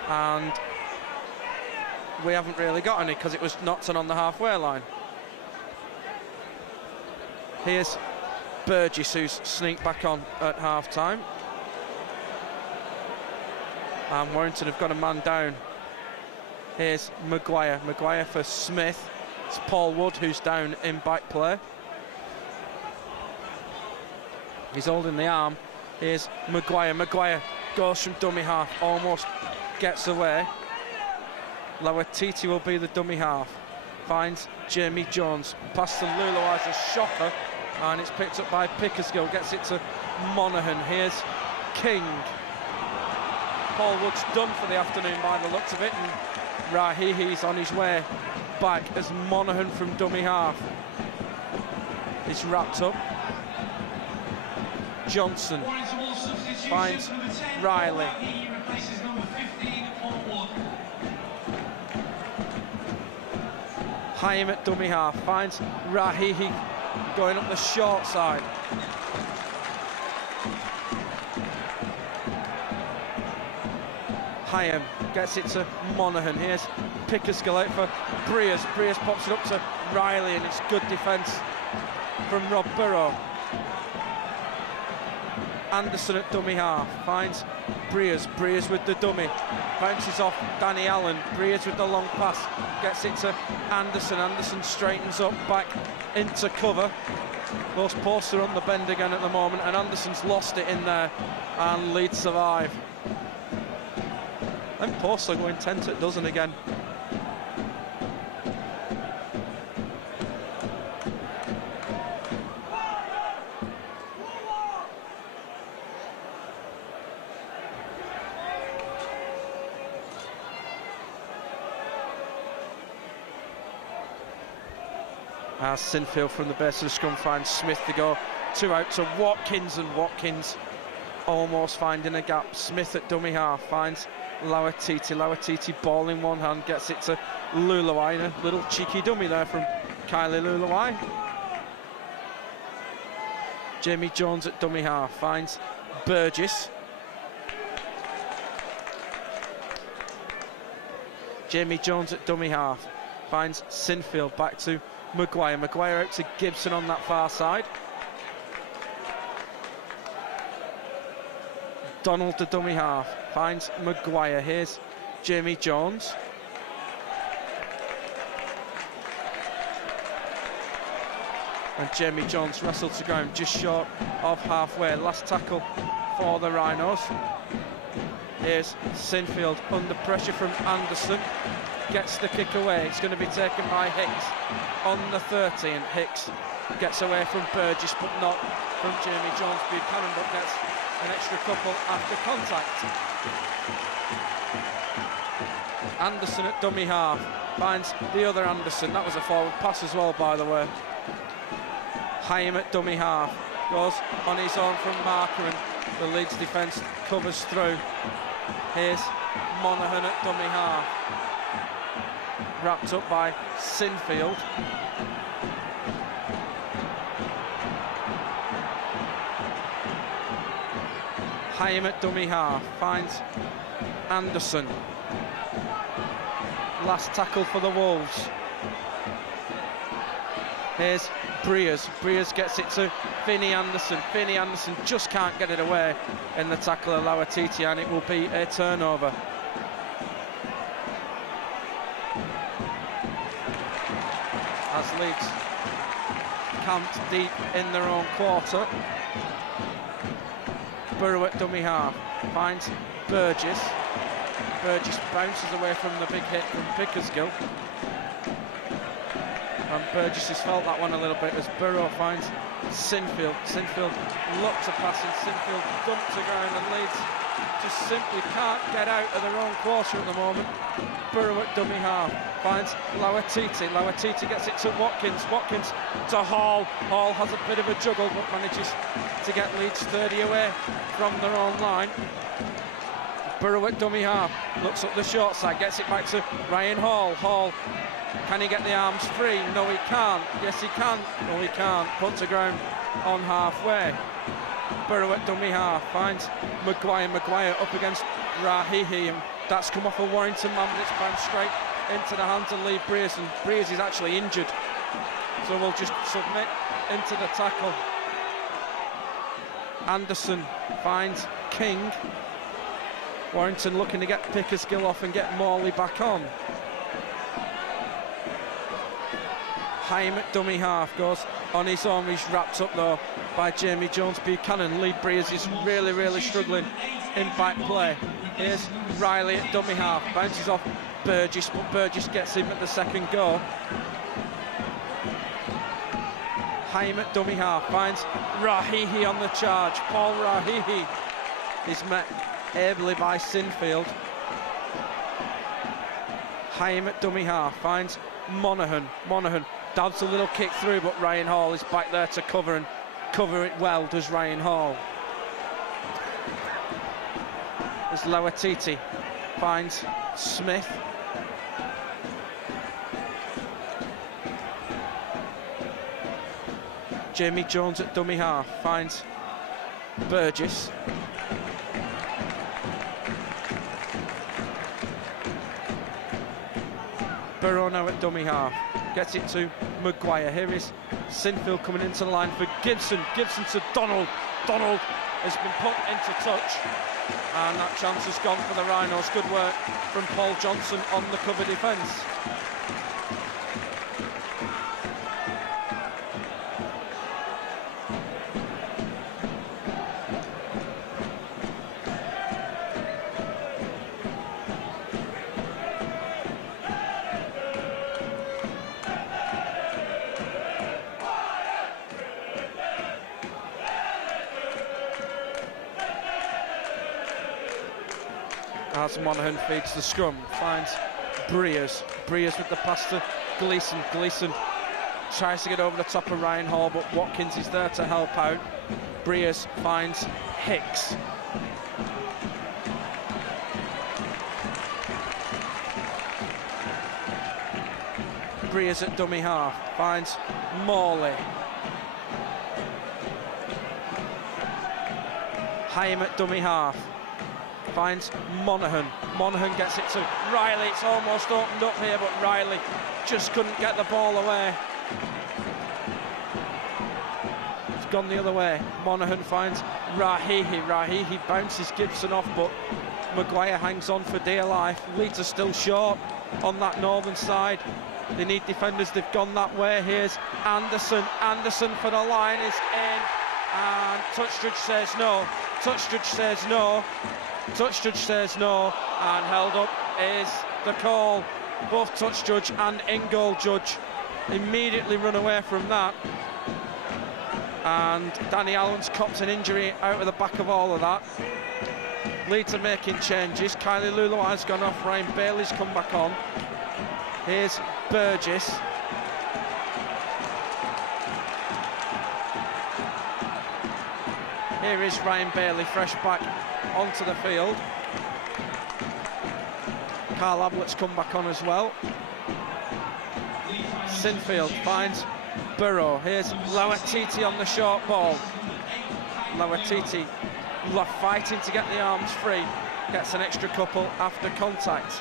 and we haven't really got any because it was knocked on the halfway line. Here's Burgess, who's sneaked back on at half time, and Warrington have got a man down. Here's Maguire for Smith. It's Paul Wood who's down in back play. He's holding the arm. Here's Maguire goes from dummy half, almost gets away. Lauatiti will be the dummy half. Finds Jamie Jones. Pass to Luluai's a shocker, and it's picked up by Pickersgill. Gets it to Monaghan. Here's King. Paul Wood's done for the afternoon by the looks of it, and Rahihi's on his way back as Monaghan from dummy half is wrapped up. Johnson finds Riley. Hyam at dummy half, finds Rahihi going up the short side. Hyam gets it to Monaghan. Here's Pickersgill out for Breers. Breers pops it up to Riley, and it's good defence from Rob Burrow. Anderson at dummy half, finds Breers. Breers with the dummy, bounces off Danny Allen. Breers with the long pass, gets it to Anderson. Anderson straightens up back into cover. Those posts are on the bend again at the moment, and Anderson's lost it in there, and Leeds survive. Them posts are going 10 to a dozen again. As Sinfield from the base of the scrum finds Smith to go 2 out to Watkins, and Watkins almost finding a gap. Smith at dummy half finds Lauatiti. Lauatiti ball in one hand, gets it to Luluai. A little cheeky dummy there from Kylie Luluai. Jamie Jones at dummy half finds Burgess. Jamie Jones at dummy half finds Sinfield, back to Maguire. Maguire out to Gibson on that far side. Donald to dummy half, finds Maguire. Here's Jamie Jones. And Jamie Jones wrestled to ground just short of halfway. Last tackle for the Rhinos. Here's Sinfield under pressure from Anderson. Gets the kick away. It's going to be taken by Hicks on the 30, and Hicks gets away from Burgess, but not from Jamie Jones. Buchanan, but gets an extra couple after contact. Anderson at dummy half finds the other Anderson. That was a forward pass as well, by the way. Hyam at dummy half goes on his own from marker, and the Leeds defence covers through. Here's Monaghan at dummy half. Wrapped up by Sinfield. Hyam at dummy half, finds Anderson. Last tackle for the Wolves. Here's Breers. Breers gets it to Vinnie Anderson. Vinnie Anderson just can't get it away in the tackle of Lauatiti, and it will be a turnover. As Leeds camped deep in their own quarter. Burrow at dummy half, finds Burgess. Burgess bounces away from the big hit from Pickersgill. And Burgess has felt that one a little bit as Burrow finds Sinfield. Sinfield looked to pass and Sinfield dumped to ground, and Leeds just simply can't get out of their own quarter at the moment. Burrow at dummy half, finds Lauatiti. Lauatiti gets it to Watkins. Watkins to Hall. Hall has a bit of a juggle but manages to get Leeds 30 away from their own line. Burrow at dummy half, looks up the short side, gets it back to Ryan Hall. Hall, can he get the arms free? No, he can't. Yes, he can. No, he can't. Put to ground on halfway. Burrow at dummy half, finds Maguire. Maguire up against Rahihi, and that's come off a Warrington man, but it's bounced straight into the hands of Lee Breers, and Breers is actually injured, so we'll just submit into the tackle. Anderson finds King. Warrington looking to get Pickersgill off and get Morley back on. Hyam at dummy half, goes on his own. He's wrapped up though by Jamie Jones-Buchanan. Lee Breers is really struggling in back play. Here's Riley at dummy half, bounces off Burgess, but Burgess gets him at the second go. Hyam at dummy half, finds Rahihi on the charge. Paul Rahihi is met ably by Sinfield. Hyam at dummy half, finds Monaghan. Monaghan dabs a little kick through, but Ryan Hall is back there to cover, and cover it well does Ryan Hall. As Lauatiti finds Smith. Jamie Jones at dummy half, finds Burgess. Burrow now at dummy half, gets it to Maguire. Here is Sinfield coming into the line for Gibson. Gibson to Donald. Donald has been put into touch, and that chance has gone for the Rhinos. Good work from Paul Johnson on the cover defence. As Monaghan feeds the scrum, finds Breers. Breers with the pass to Gleeson. Gleeson tries to get over the top of Ryan Hall, but Watkins is there to help out. Breers finds Hicks. Breers at dummy half, finds Morley. Hyam at dummy half, finds Monaghan. Monaghan gets it to Riley. It's almost opened up here, but Riley just couldn't get the ball away. It's gone the other way. Monaghan finds Rahihi. Rahihi bounces Gibson off, but Maguire hangs on for dear life. Leeds are still short on that northern side. They need defenders. They've gone that way. Here's Anderson. Anderson for the line is in, and touch judge says no. Touch judge says no. Touch judge says no, and held up is the call. Both touch judge and in-goal judge immediately run away from that, and Danny Allen's copped an injury out of the back of all of that. Leeds are making changes. Kylie Luluai's gone off, Ryan Bailey's come back on. Here's Burgess. Here is Ryan Bailey, fresh back onto the field. Carl Ablett's come back on as well. Sinfield finds Burrow. Here's Lauatiti on the short ball. Lauatiti fighting to get the arms free. Gets an extra couple after contact.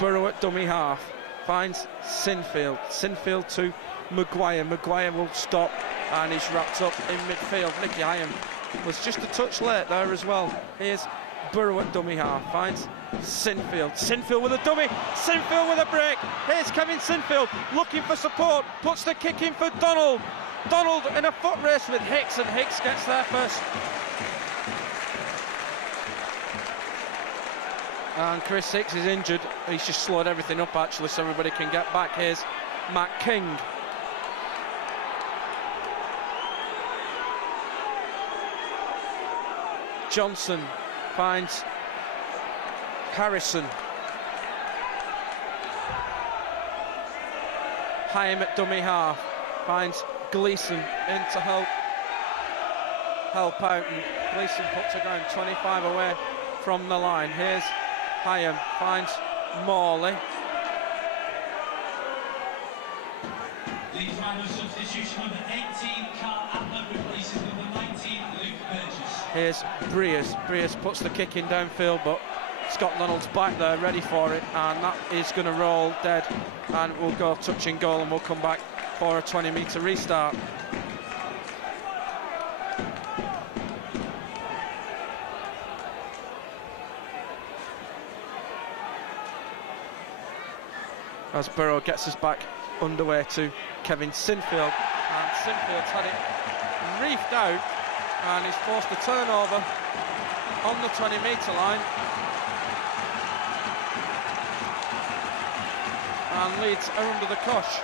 Burrow at dummy half. Finds Sinfield. Sinfield to Maguire. Maguire will stop and he's wrapped up in midfield. Mickey Hyam was just a touch late there as well. Here's Burrow at dummy half. Finds Sinfield. Sinfield with a dummy. Sinfield with a break. Here's Kevin Sinfield looking for support. Puts the kick in for Donald. Donald in a foot race with Hicks, and Hicks gets there first. And Chris Hicks is injured. He's just slowed everything up actually so everybody can get back. Here's Matt King. Johnson finds Harrison. Hyam at dummy half. Finds Gleeson in to help out, and Gleeson puts it down 25 away from the line. Here's Hyam, finds Morley. The final substitution, number 18, Carl Ablett, replaces number 19, Luke Burgess. Here's Breers. Breers puts the kick in downfield, but Scott Donald's back there ready for it, and that is going to roll dead and will go touch and goal, and we'll come back for a 20-metre restart. As Burrow gets us back underway to Kevin Sinfield, and Sinfield's had it reefed out and he's forced a turnover on the 20-metre line, and Leeds are under the cosh.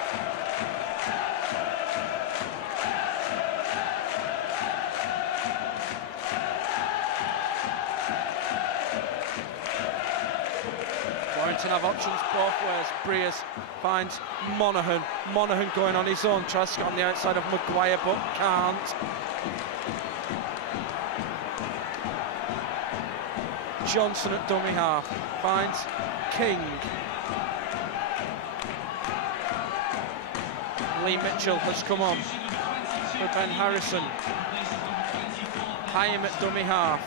Warrington have options both ways. Breers finds Monaghan. Monaghan going on his own, tries to get on the outside of Maguire but can't. Johnson at dummy half finds King. Lee Mitchell has come on for Ben Harrison. Hyam at dummy half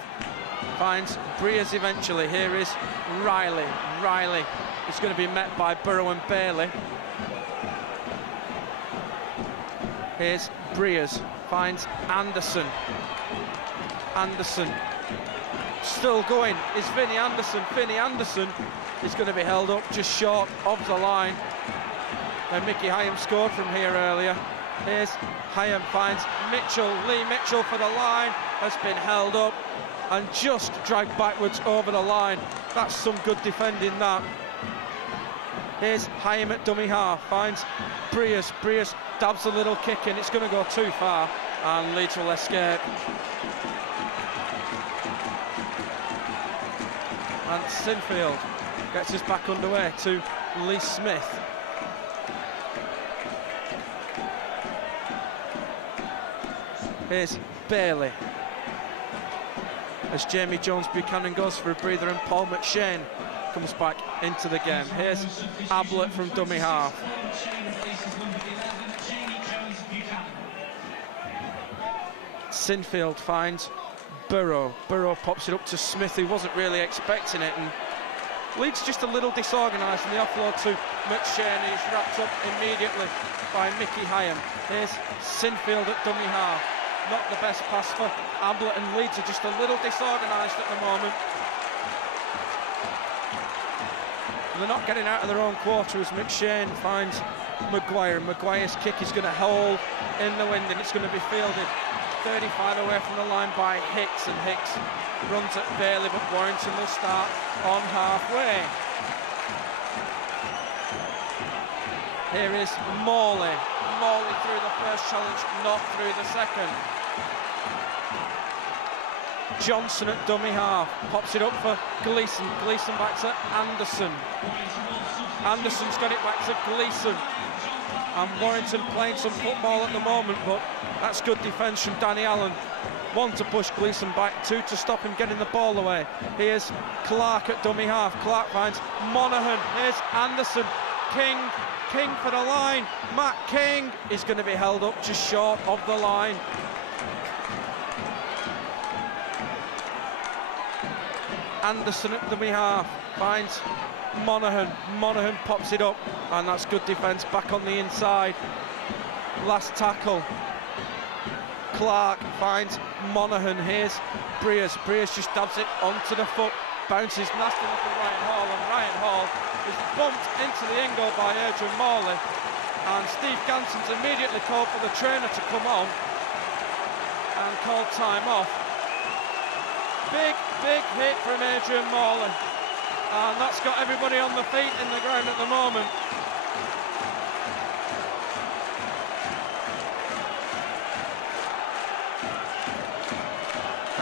finds Breers eventually. Here is Riley. Riley is going to be met by Burrow and Bailey. Here's Breers, finds Anderson. Anderson still going is Vinnie Anderson. Vinnie Anderson is going to be held up just short of the line. And Mickey Hyam scored from here earlier. Here's Hyam, finds Mitchell. Lee Mitchell for the line, has been held up and just dragged backwards over the line. That's some good defending, that. Here's Hyam at dummy half, finds Breers. Breers dabs a little kick in, it's going to go too far, and Leeds will escape. And Sinfield gets us back underway to Lee Smith. Here's Bailey. As Jamie Jones-Buchanan goes for a breather, and Paul McShane comes back into the game. Here's Ablett from dummy half. Sinfield finds Burrow. Burrow pops it up to Smith, who wasn't really expecting it, and Leeds just a little disorganised, and the offload to McShane, who's wrapped up immediately by Mickey Hyam. Here's Sinfield at dummy half. Not the best pass for Ablett, and Leeds are just a little disorganised at the moment. They're not getting out of their own quarter as McShane finds Maguire. Maguire's kick is going to hold in the wind, and it's going to be fielded 35 away from the line by Hicks, and Hicks runs at Bailey, but Warrington will start on halfway. Here is Morley. Morley through the first challenge, not through the second. Johnson at dummy half, pops it up for Gleeson. Gleeson back to Anderson. Anderson's got it back to Gleeson. And Warrington playing some football at the moment, but That's good defence from Danny Allen. 1 to push Gleeson back, 2 to stop him getting the ball away. Here's Clark at dummy half. Clark finds Monaghan. Here's Anderson. King for the line. Matt King is going to be held up just short of the line. Anderson at dummy half finds Monaghan. Monaghan pops it up, and that's good defence back on the inside. Last tackle. Clark finds Monaghan. Here's Breers. Breers just dabs it onto the foot, bounces nasty enough at Ryan Hall, and Ryan Hall is bumped into the in goal by Adrian Morley, and Steve Ganson's immediately called for the trainer to come on and called time off. Big hit from Adrian Morley, and that's got everybody on the feet in the ground at the moment.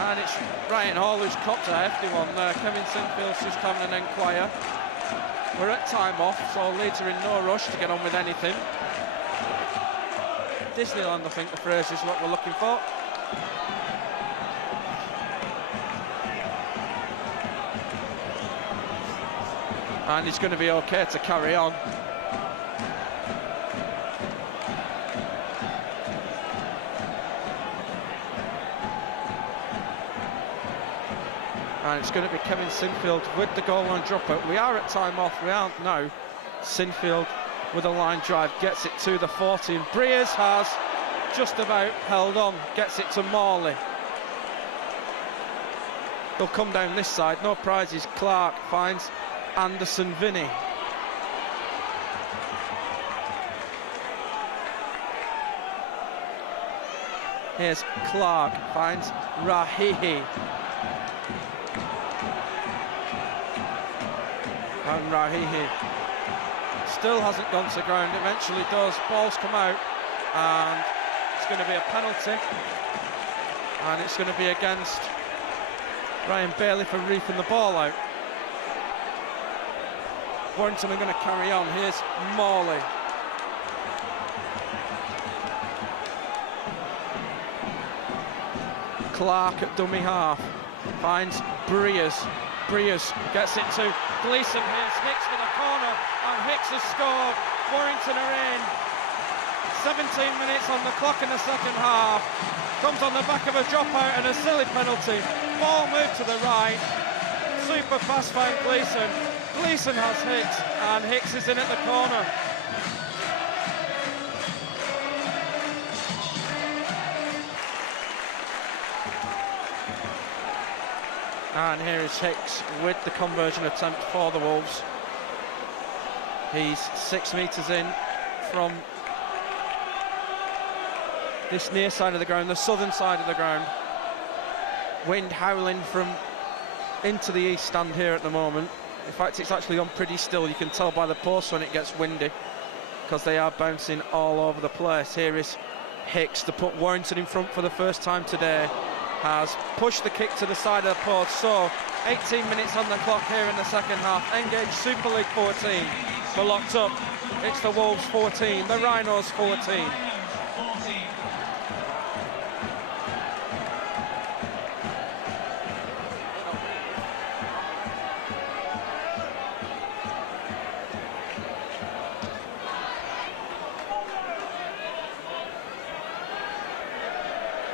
And it's Ryan Hall who's copped a hefty one there. Kevin Sinfield's just having an enquire. We're at time off, so Leeds are in no rush to get on with anything. Disneyland, I think the phrase is what we're looking for. And he's going to be okay to carry on. And it's going to be Kevin Sinfield with the goal line dropper. We are at time off, we aren't now. Sinfield with a line drive, gets it to the 40, and Breers has just about held on, gets it to Morley. He'll come down this side, no prizes. Clark finds Anderson Vinny. Here's Clark, finds Rahihi. And Rahihi still hasn't gone to ground, eventually does. Ball's come out, and it's going to be a penalty, and it's going to be against Ryan Bailey for reefing the ball out. Warrington are going to carry on. Here's Morley. Clark at dummy half finds Breers. Breers gets it to Gleeson. Here's Hicks for the corner, and Hicks has scored. Warrington are in. 17 minutes on the clock in the second half. Comes on the back of a dropout and a silly penalty. Ball moved to the right. Super pass by Gleeson. Gleeson has Hicks, and Hicks is in at the corner. And here is Hicks with the conversion attempt for the Wolves. He's 6 metres in from this near side of the ground, the southern side of the ground. Wind howling from into the east stand here at the moment. In fact, it's actually gone pretty still. You can tell by the posts when it gets windy, because they are bouncing all over the place. Here is Hicks to put Warrington in front for the first time today. Has pushed the kick to the side of the post. So 18 minutes on the clock here in the second half. Engage Super League 14. We're locked up. It's the Wolves 14, the Rhinos 14.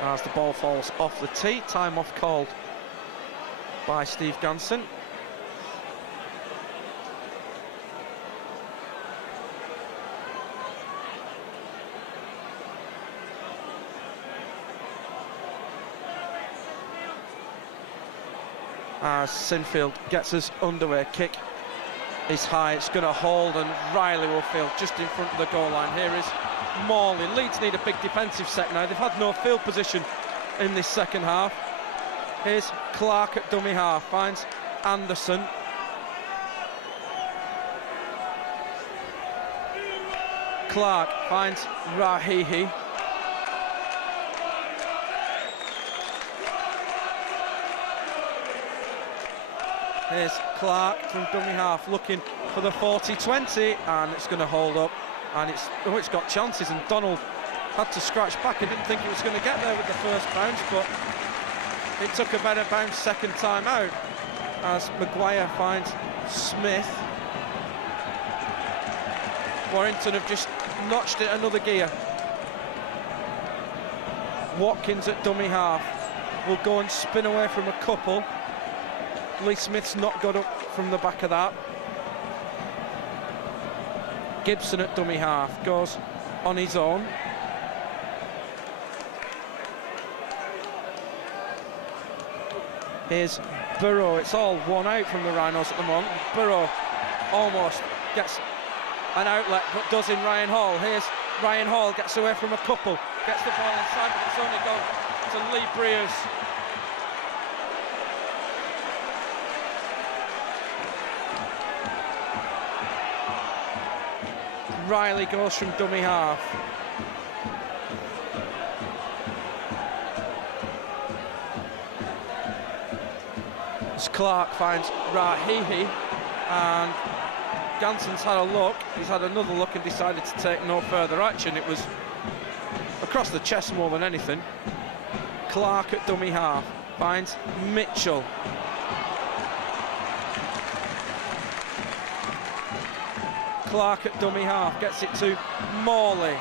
As the ball falls off the tee, time off called by Steve Ganson. As Sinfield gets us underway, kick is high, it's going to hold, and Riley will field just in front of the goal line. Here is Morley. Leeds need a big defensive set now. They've had no field position in this second half. Here's Clark at dummy half, finds Anderson. Clark finds Rahihi. Here's Clark from dummy half looking for the 40-20, and it's going to hold up, and it's got chances, and Donald had to scratch back. I didn't think he was going to get there with the first bounce, but it took a better bounce second time out as Maguire finds Smith. Warrington have just notched it another gear. Watkins at dummy half will go and spin away from a couple. Lee Smith's not got up from the back of that. Gibson at dummy half goes on his own. Here's Burrow. It's all one out from the Rhinos at the moment. Burrow almost gets an outlet, but does in Ryan Hall. Here's Ryan Hall, gets away from a couple, gets the ball inside, but it's only gone to Lee Breers. Riley goes from dummy half. As Clark finds Rahihi, and Ganson's had a look. He's had another look and decided to take no further action. It was across the chest more than anything. Clark at dummy half finds Mitchell. Clark at dummy half gets it to Morley.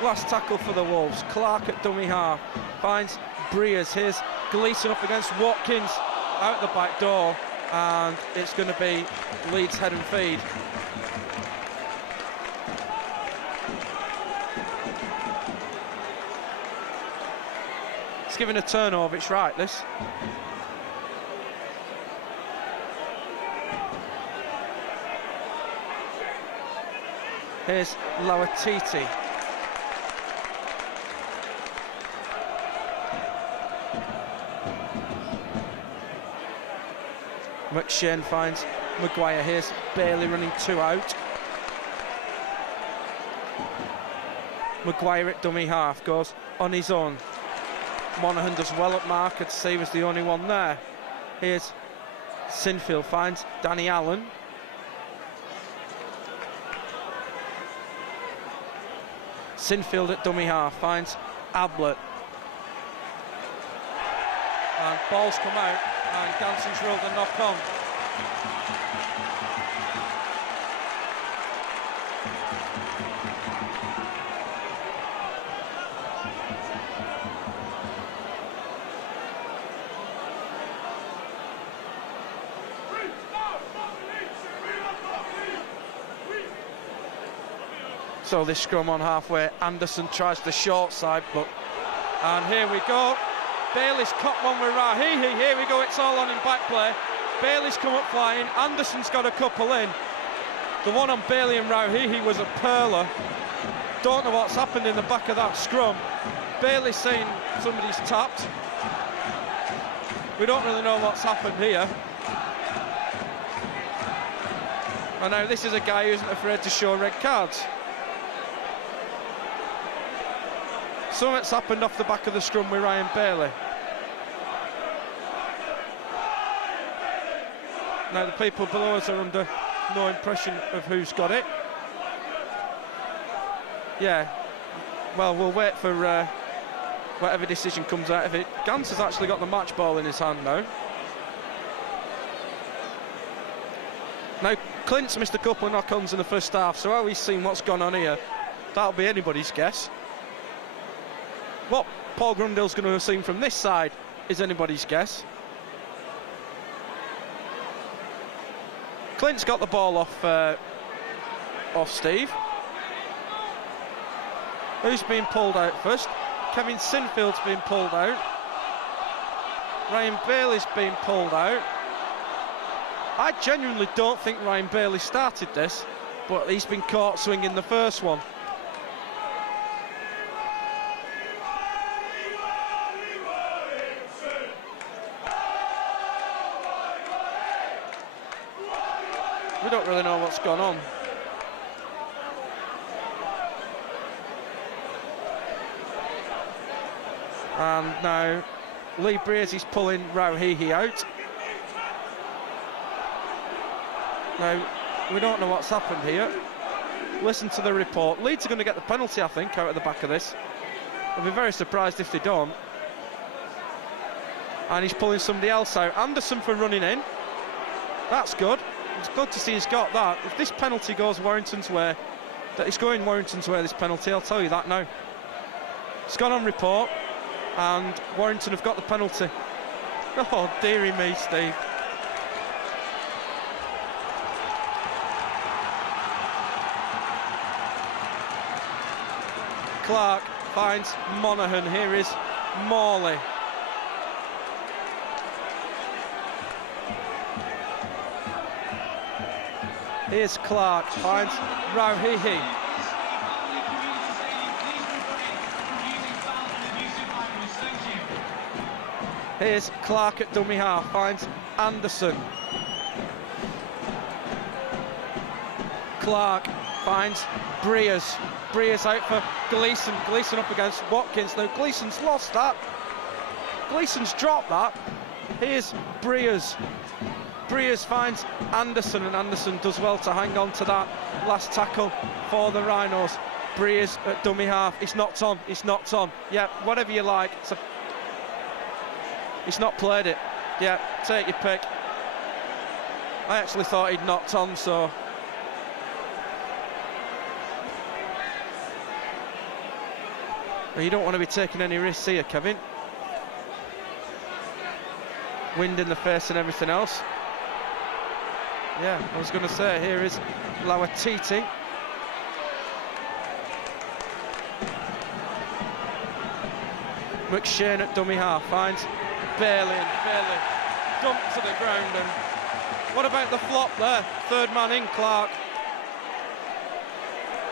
Last tackle for the Wolves. Clark at dummy half finds Breers. Here's Gleeson up against Watkins out the back door, and it's going to be Leeds head and feed. It's given a turnover, it's right, this. Here's Lawatiti. McShane finds Maguire. Here's Bailey running two out. Maguire at dummy half goes on his own. Monaghan does well at marker to see he was the only one there. Here's Sinfield finds Danny Allen. Sinfield at dummy half finds Ablett. And balls come out, and Ganson's ruled a knock on. So this scrum on halfway, Anderson tries the short side, and here we go. Bailey's caught one with Rahihi. Here we go, it's all on in back play. Bailey's come up flying, Anderson's got a couple in. The one on Bailey and Rahihi was a perler. Don't know what's happened in the back of that scrum. Bailey's saying somebody's tapped. We don't really know what's happened here. And now this is a guy who isn't afraid to show red cards. Something's happened off the back of the scrum with Ryan Bailey. Now the people below us are under no impression of who's got it. Yeah, well, we'll wait for whatever decision comes out of it. Gans has actually got the match ball in his hand now. Now, Clint's missed a couple of knock-ons in the first half, so how he's seen what's gone on here, that'll be anybody's guess. What Paul Grundle's going to have seen from this side is anybody's guess. Clint's got the ball off Steve. Who's been pulled out first? Kevin Sinfield's been pulled out. Ryan Bailey's been pulled out. I genuinely don't think Ryan Bailey started this, but he's been caught swinging the first one. We don't really know what's gone on. And now Lee Breers is pulling Rahihi out. Now We don't know what's happened here. Listen to the report. Leeds are going to get the penalty, I think, out of the back of this. I'll be very surprised if they don't. And he's pulling somebody else out. Anderson for running in. That's good. It's good to see he's got that. If this penalty goes Warrington's way, that it's going Warrington's way, this penalty, I'll tell you that now. It's gone on report, and Warrington have got the penalty. Oh, dearie me, Steve. Clark finds Monaghan. Here is Morley. Here's Clark, finds Rauhihi. Here's Clark at dummy half, finds Anderson. Clark finds Breers. Breers out for Gleeson. Gleeson up against Watkins. Now Gleeson's lost that. Gleeson's dropped that. Here's Breers. Breers finds Anderson, and Anderson does well to hang on to that last tackle for the Rhinos. Breers at dummy half. It's knocked on. It's knocked on. Yeah, whatever you like. He's not played it. Yeah, take your pick. I actually thought he'd knocked on, so. You don't want to be taking any risks here, Kevin. Wind in the face and everything else. Yeah, I was going to say, here is Lauatiti. McShane at dummy half finds Bailey, and Bailey dumped to the ground. And what about the flop there? Third man in, Clark.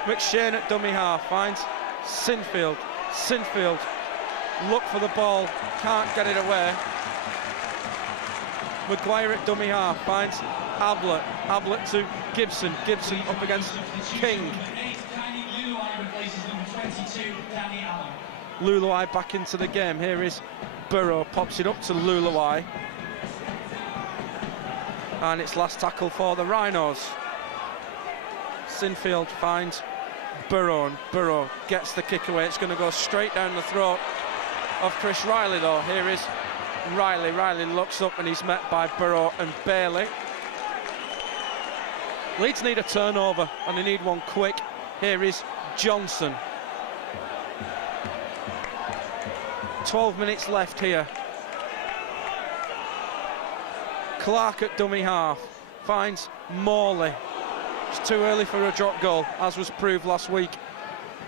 McShane at dummy half finds Sinfield. Sinfield, look for the ball, can't get it away. Maguire at dummy half finds Ablett. Ablett to Gibson. Gibson up against King. Luluai back into the game. Here is Burrow, pops it up to Luluai. And it's last tackle for the Rhinos. Sinfield finds Burrow, and Burrow gets the kick away. It's going to go straight down the throat of Chris Riley, though. Here is Riley. Riley looks up and he's met by Burrow and Bailey. Leeds need a turnover, and they need one quick. Here is Johnson. 12 minutes left here. Clark at dummy half finds Morley. It's too early for a drop goal, as was proved last week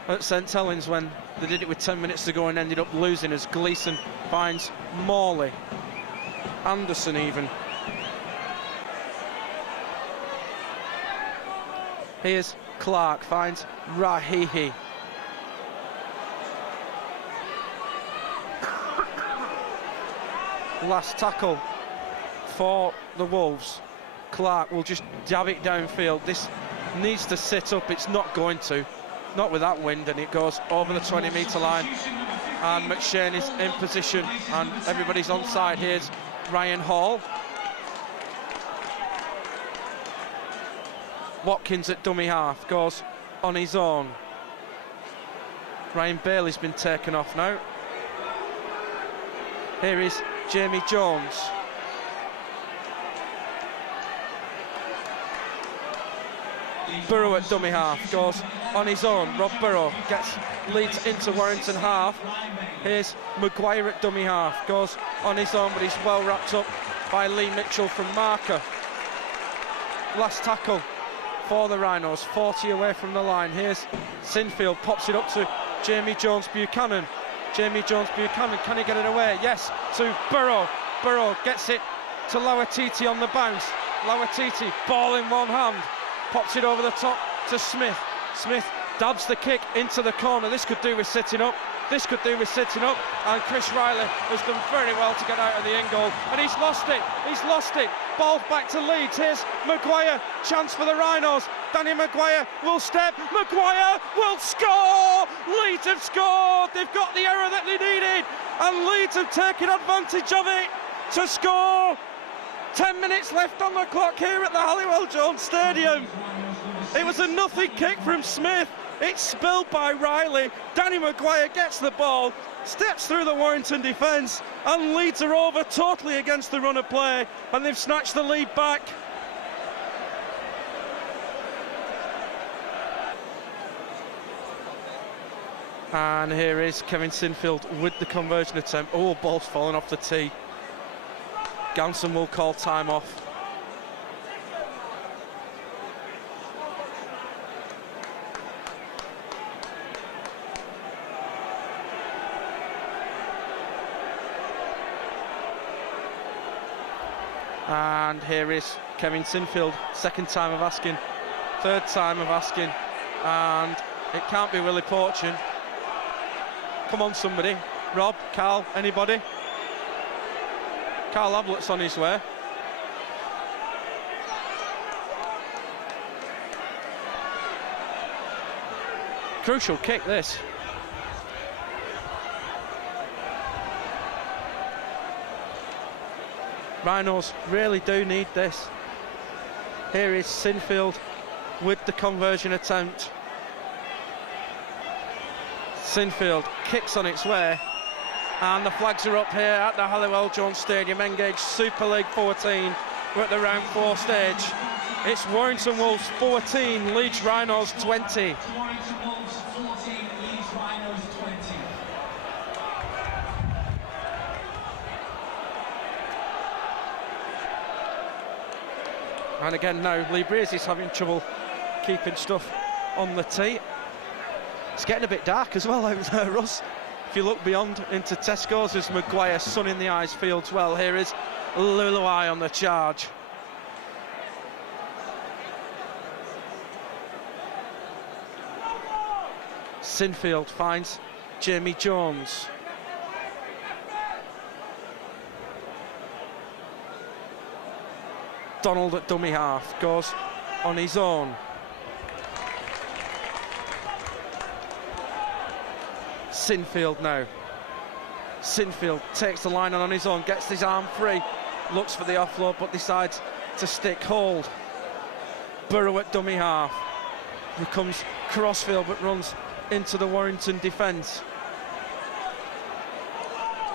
at St Helens when they did it with 10 minutes to go and ended up losing, as Gleeson finds Morley. Anderson even. Here's Clark, finds Rahihi. Last tackle for the Wolves. Clark will just dab it downfield. This needs to sit up. It's not going to. Not with that wind, and it goes over the 20-metre line. And McShane is in position, and everybody's onside. Here's Ryan Hall. Watkins at dummy half goes on his own. Ryan Bailey's been taken off now. Here is Jamie Jones. Burrow at dummy half goes on his own. Rob Burrow gets Leeds into Warrington half. Here's Maguire at dummy half, goes on his own, but he's well wrapped up by Lee Mitchell from marker. Last tackle for the Rhinos, 40 away from the line. Here's Sinfield, pops it up to Jamie Jones-Buchanan. Jamie Jones-Buchanan, can he get it away? Yes, to Burrow. Burrow gets it to Lauatiti on the bounce. Lauatiti, ball in one hand, pops it over the top to Smith. Smith dabs the kick into the corner. This could do with sitting up. This could do with sitting up. And Chris Riley has done very well to get out of the end goal. And he's lost it. He's lost it. Ball back to Leeds. Here's Maguire. Chance for the Rhinos. Danny Maguire will step. Maguire will score. Leeds have scored. They've got the error that they needed. And Leeds have taken advantage of it to score. 10 minutes left on the clock here at the Halliwell Jones Stadium. It was a nothing kick from Smith. It's spilled by Riley. Danny Maguire gets the ball, steps through the Warrington defence, and Leeds are over totally against the run of play, and they've snatched the lead back. And here is Kevin Sinfield with the conversion attempt. Oh, ball's falling off the tee. Ganson will call time off. And here is Kevin Sinfield, second time of asking, third time of asking, and it can't be Willie Porchin. Come on, somebody. Rob, Carl, anybody? Carl Ablett's on his way. Crucial kick, this. Rhinos really do need this. Here is Sinfield with the conversion attempt. Sinfield kicks on its way, and the flags are up here at the Halliwell Jones Stadium. Engage Super League 14. We're at the round 4 stage. It's Warrington Wolves 14, Leeds Rhinos 20. Warrington Wolves 14, Leeds Rhinos 20. And again now, Lee Breers is having trouble keeping stuff on the tee. It's getting a bit dark as well out there, Russ. If you look beyond into Tesco's, there's Maguire, sun in the eyes fields well. Here is Luluai on the charge. Sinfield finds Jamie Jones. Donald at dummy half, goes on his own. Sinfield now. Sinfield takes the line on his own, gets his arm free, looks for the offload but decides to stick hold. Burrow at dummy half. Here comes Crossfield but runs into the Warrington defence.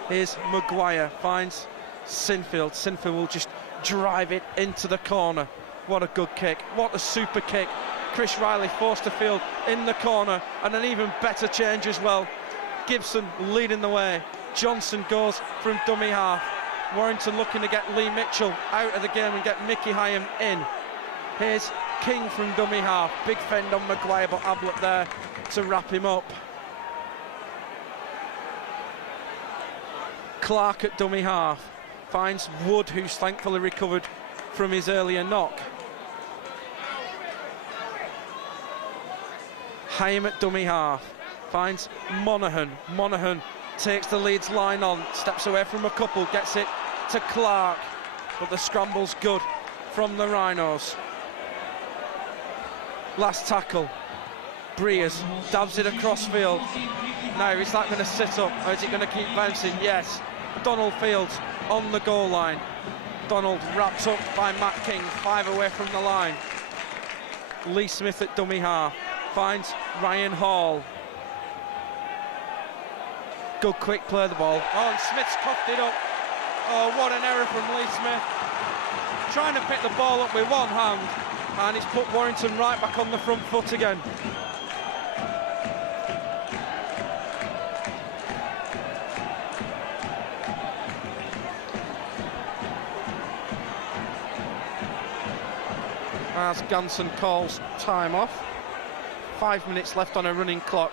Here's Maguire, finds Sinfield. Sinfield will just drive it into the corner. What a good kick, what a super kick. Chris Riley forced to field in the corner, and an even better change as well. Gibson leading the way. Johnson goes from dummy half. Warrington looking to get Lee Mitchell out of the game and get Mickey Hyam in. Here's King from dummy half. Big fend on Maguire, but Ablett there to wrap him up. Clark at dummy half. Finds Wood, who's thankfully recovered from his earlier knock. Hyam at dummy half. Finds Monaghan. Monaghan takes the Leeds line on, steps away from a couple, gets it to Clark, but the scramble's good from the Rhinos. Last tackle. Breers dabs it across field. Now, is that going to sit up, or is it going to keep bouncing? Yes. Donald Fields on the goal line. Donald wrapped up by Matt King, 5 away from the line. Lee Smith at dummy half. Finds Ryan Hall. Good quick play of the ball. Oh, and Smith's coughed it up. Oh, what an error from Lee Smith. Trying to pick the ball up with one hand, and it's put Warrington right back on the front foot again. As Ganson calls time off. 5 minutes left on a running clock.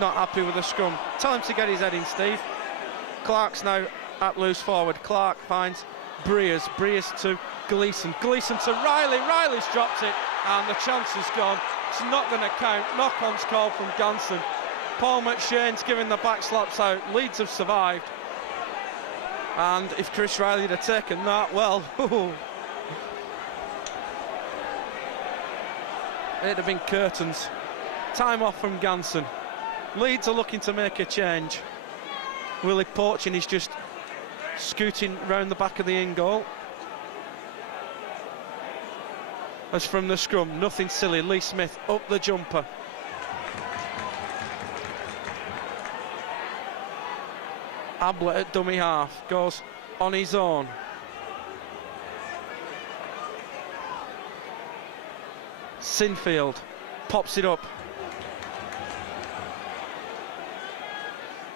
Not happy with the scrum. Tell him to get his head in, Steve. Clark's now at loose forward. Clark finds Breers. Breers to Gleeson. Gleeson to Riley. Riley's dropped it, and the chance is gone. It's not going to count. Knock-on's called from Ganson. Paul McShane's giving the back slaps out. Leeds have survived. And if Chris Riley had taken that, well, it'd have been curtains. Time off from Ganson. Leeds are looking to make a change. Willie Porchin is just scooting round the back of the in goal. as from the scrum. Nothing silly. Lee Smith up the jumper. Ablett at dummy half, goes on his own. Sinfield pops it up.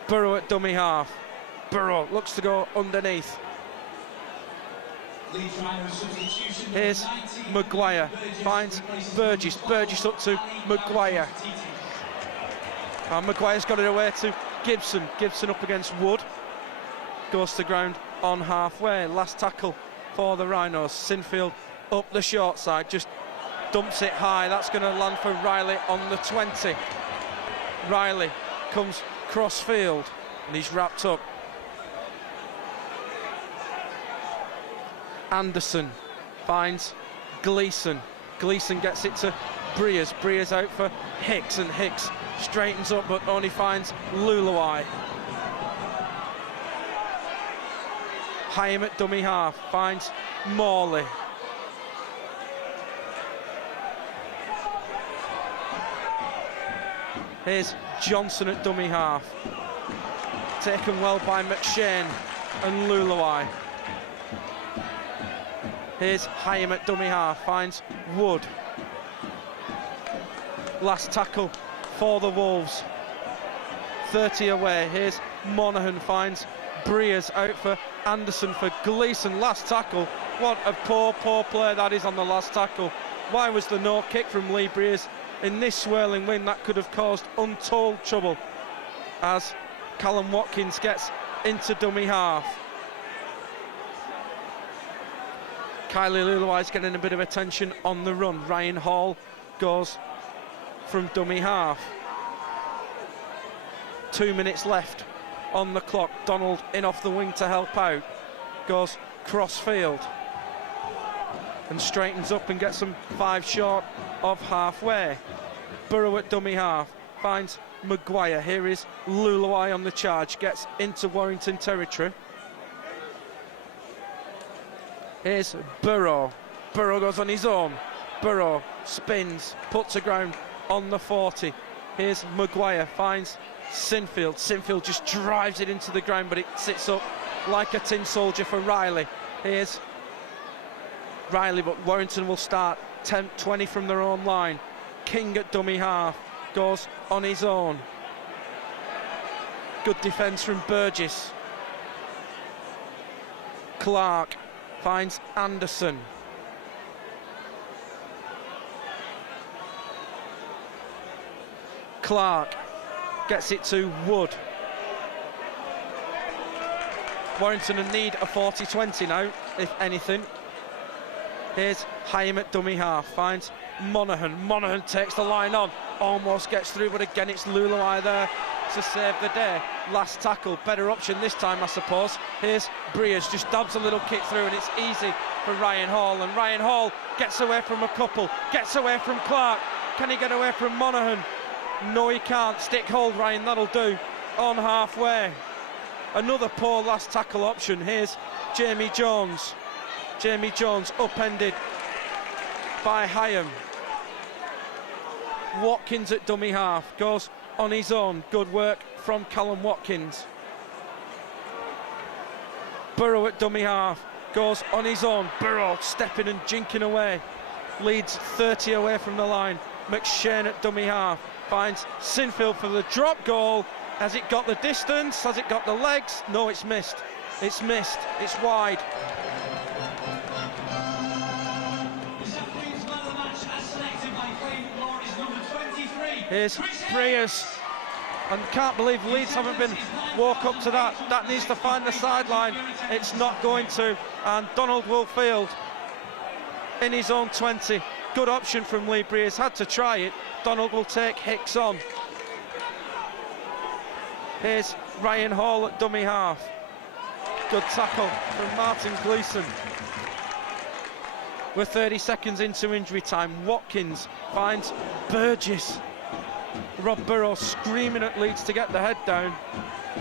Burrow at dummy half. Burrow looks to go underneath. Here's Maguire, finds Burgess. Burgess up to Maguire. And Maguire's got it away to Gibson. Gibson up against Wood. Goes to ground on halfway. Last tackle for the Rhinos. Sinfield up the short side, just dumps it high. That's going to land for Riley on the 20. Riley comes cross field and he's wrapped up. Anderson finds Gleeson. Gleeson gets it to Breers. Breers out for Hicks, and Hicks straightens up but only finds Luluai. Hyam at dummy half finds Morley. Here's Johnson at dummy half. Taken well by McShane and Luluai. Here's Hyam at dummy half, finds Wood. Last tackle for the Wolves. 30 away. Here's Monaghan, finds Breers out for Anderson for Gleeson. Last tackle. What a poor play that is on the last tackle. Why was there no kick from Lee Breers in this swirling wind? That could have caused untold trouble as Callum Watkins gets into dummy half. Kylie Luluai's getting a bit of attention on the run. Ryan Hall goes from dummy half. 2 minutes left on the clock. Donald in off the wing to help out. Goes cross field and straightens up and gets them 5 short of halfway. Burrow at dummy half finds Maguire. Here is Luluai on the charge, gets into Warrington territory. Here's Burrow. Burrow goes on his own. Burrow spins, puts the ground on the 40. Here's Maguire, finds Sinfield. Sinfield just drives it into the ground, but it sits up like a tin soldier for Riley. Here's Riley, but Warrington will start 10-20 from their own line. King at dummy half, goes on his own. Good defence from Burgess. Clark finds Anderson. Clark gets it to Wood. Warrington need a 40-20 now, if anything. Here's Hyam at dummy half, finds Monaghan. Monaghan takes the line on, almost gets through, but again it's Luluai there to save the day. Last tackle, better option this time, I suppose. Here's Breers, just dabs a little kick through, and it's easy for Ryan Hall. And Ryan Hall gets away from a couple, gets away from Clark. Can he get away from Monaghan? No, he can't. Stick hold, Ryan, that'll do. On halfway. Another poor last tackle option. Here's Jamie Jones. Jamie Jones upended by Hyam. Watkins at dummy half, goes on his own. Good work from Callum Watkins. Burrow at dummy half, goes on his own. Burrow stepping and jinking away. Leeds 30 away from the line. McShane at dummy half, finds Sinfield for the drop goal. Has it got the distance? Has it got the legs? No, it's missed. It's missed. It's wide. Here's Breers, and can't believe Leeds haven't been woke up to that. That needs to find the sideline. It's not going to, and Donald will field in his own 20. Good option from Lee Breers, had to try it. Donald will take Hicks on. Here's Ryan Hall at dummy half. Good tackle from Martin Gleeson. We're 30 seconds into injury time. Watkins finds Burgess. Rob Burrow screaming at Leeds to get the head down.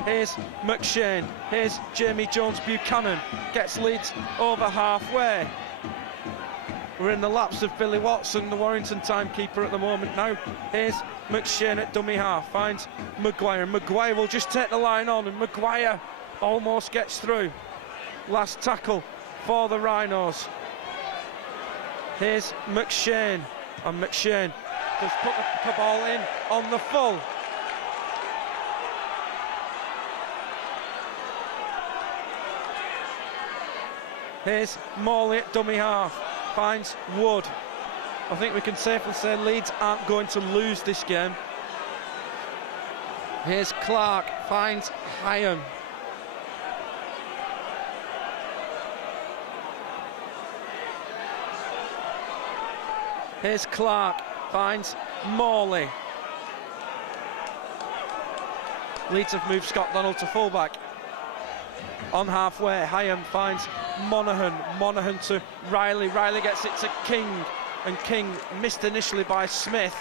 Here's McShane. Here's Jamie Jones Buchanan. Gets Leeds over halfway. We're in the laps of Billy Watson, the Warrington timekeeper at the moment now. Here's McShane at dummy half, finds Maguire. Maguire will just take the line on, and Maguire almost gets through. Last tackle for the Rhinos. Here's McShane, and McShane does put the ball in on the full. Here's Morley at dummy half, finds Wood. I think we can safely say Leeds aren't going to lose this game. Here's Clark, finds Hyam. Here's Clark, finds Morley. Leeds have moved Scott Donald to fullback. On halfway, Hyam finds Monaghan. Monaghan to Riley. Riley gets it to King, and King missed initially by Smith.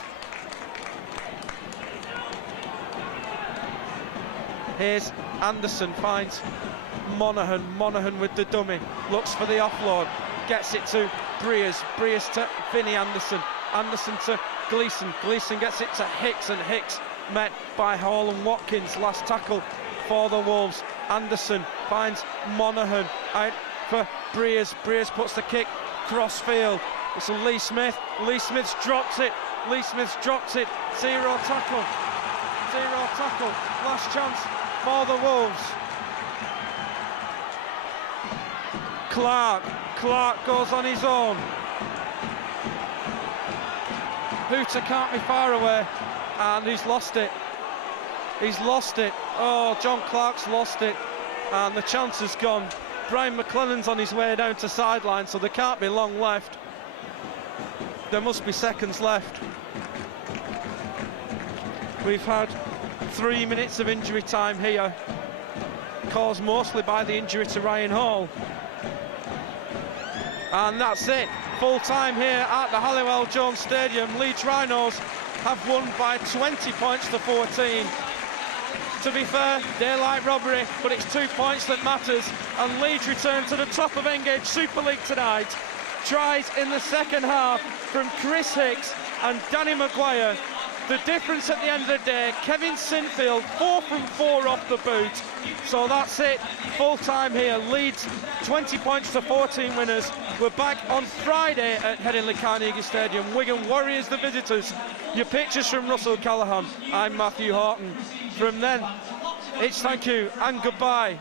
Here's Anderson, finds Monaghan. Monaghan with the dummy, looks for the offload, gets it to Breers. Breers to Vinnie Anderson. Anderson to Gleeson. Gleeson gets it to Hicks, and Hicks met by Hall and Watkins. Last tackle for the Wolves. Anderson finds Monaghan out for Breers. Breers puts the kick cross field. It's a Lee Smith. Lee Smith's dropped it. Lee Smith's dropped it. Zero tackle. Zero tackle. Last chance for the Wolves. Clark goes on his own. Hooter can't be far away, and he's lost it. He's lost it. Oh, John Clark's lost it, and the chance has gone. Brian McLennan's on his way down to sideline, so there can't be long left. There must be seconds left. We've had 3 minutes of injury time here, caused mostly by the injury to Ryan Hall. And that's it. Full time here at the Halliwell Jones Stadium. Leeds Rhinos have won by 20 points to 14. To be fair, daylight robbery, but it's 2 points that matters, and Leeds return to the top of Engage Super League tonight. Tries in the second half from Chris Hicks and Danny Maguire. The difference at the end of the day, Kevin Sinfield, 4 from 4 off the boot. So that's it, full time here. Leeds 20 points to 14 winners. We're back on Friday at Headingley Carnegie Stadium. Wigan Warriors the visitors. Your pictures from Russell Callaghan. I'm Matthew Horton. From then, it's thank you and goodbye.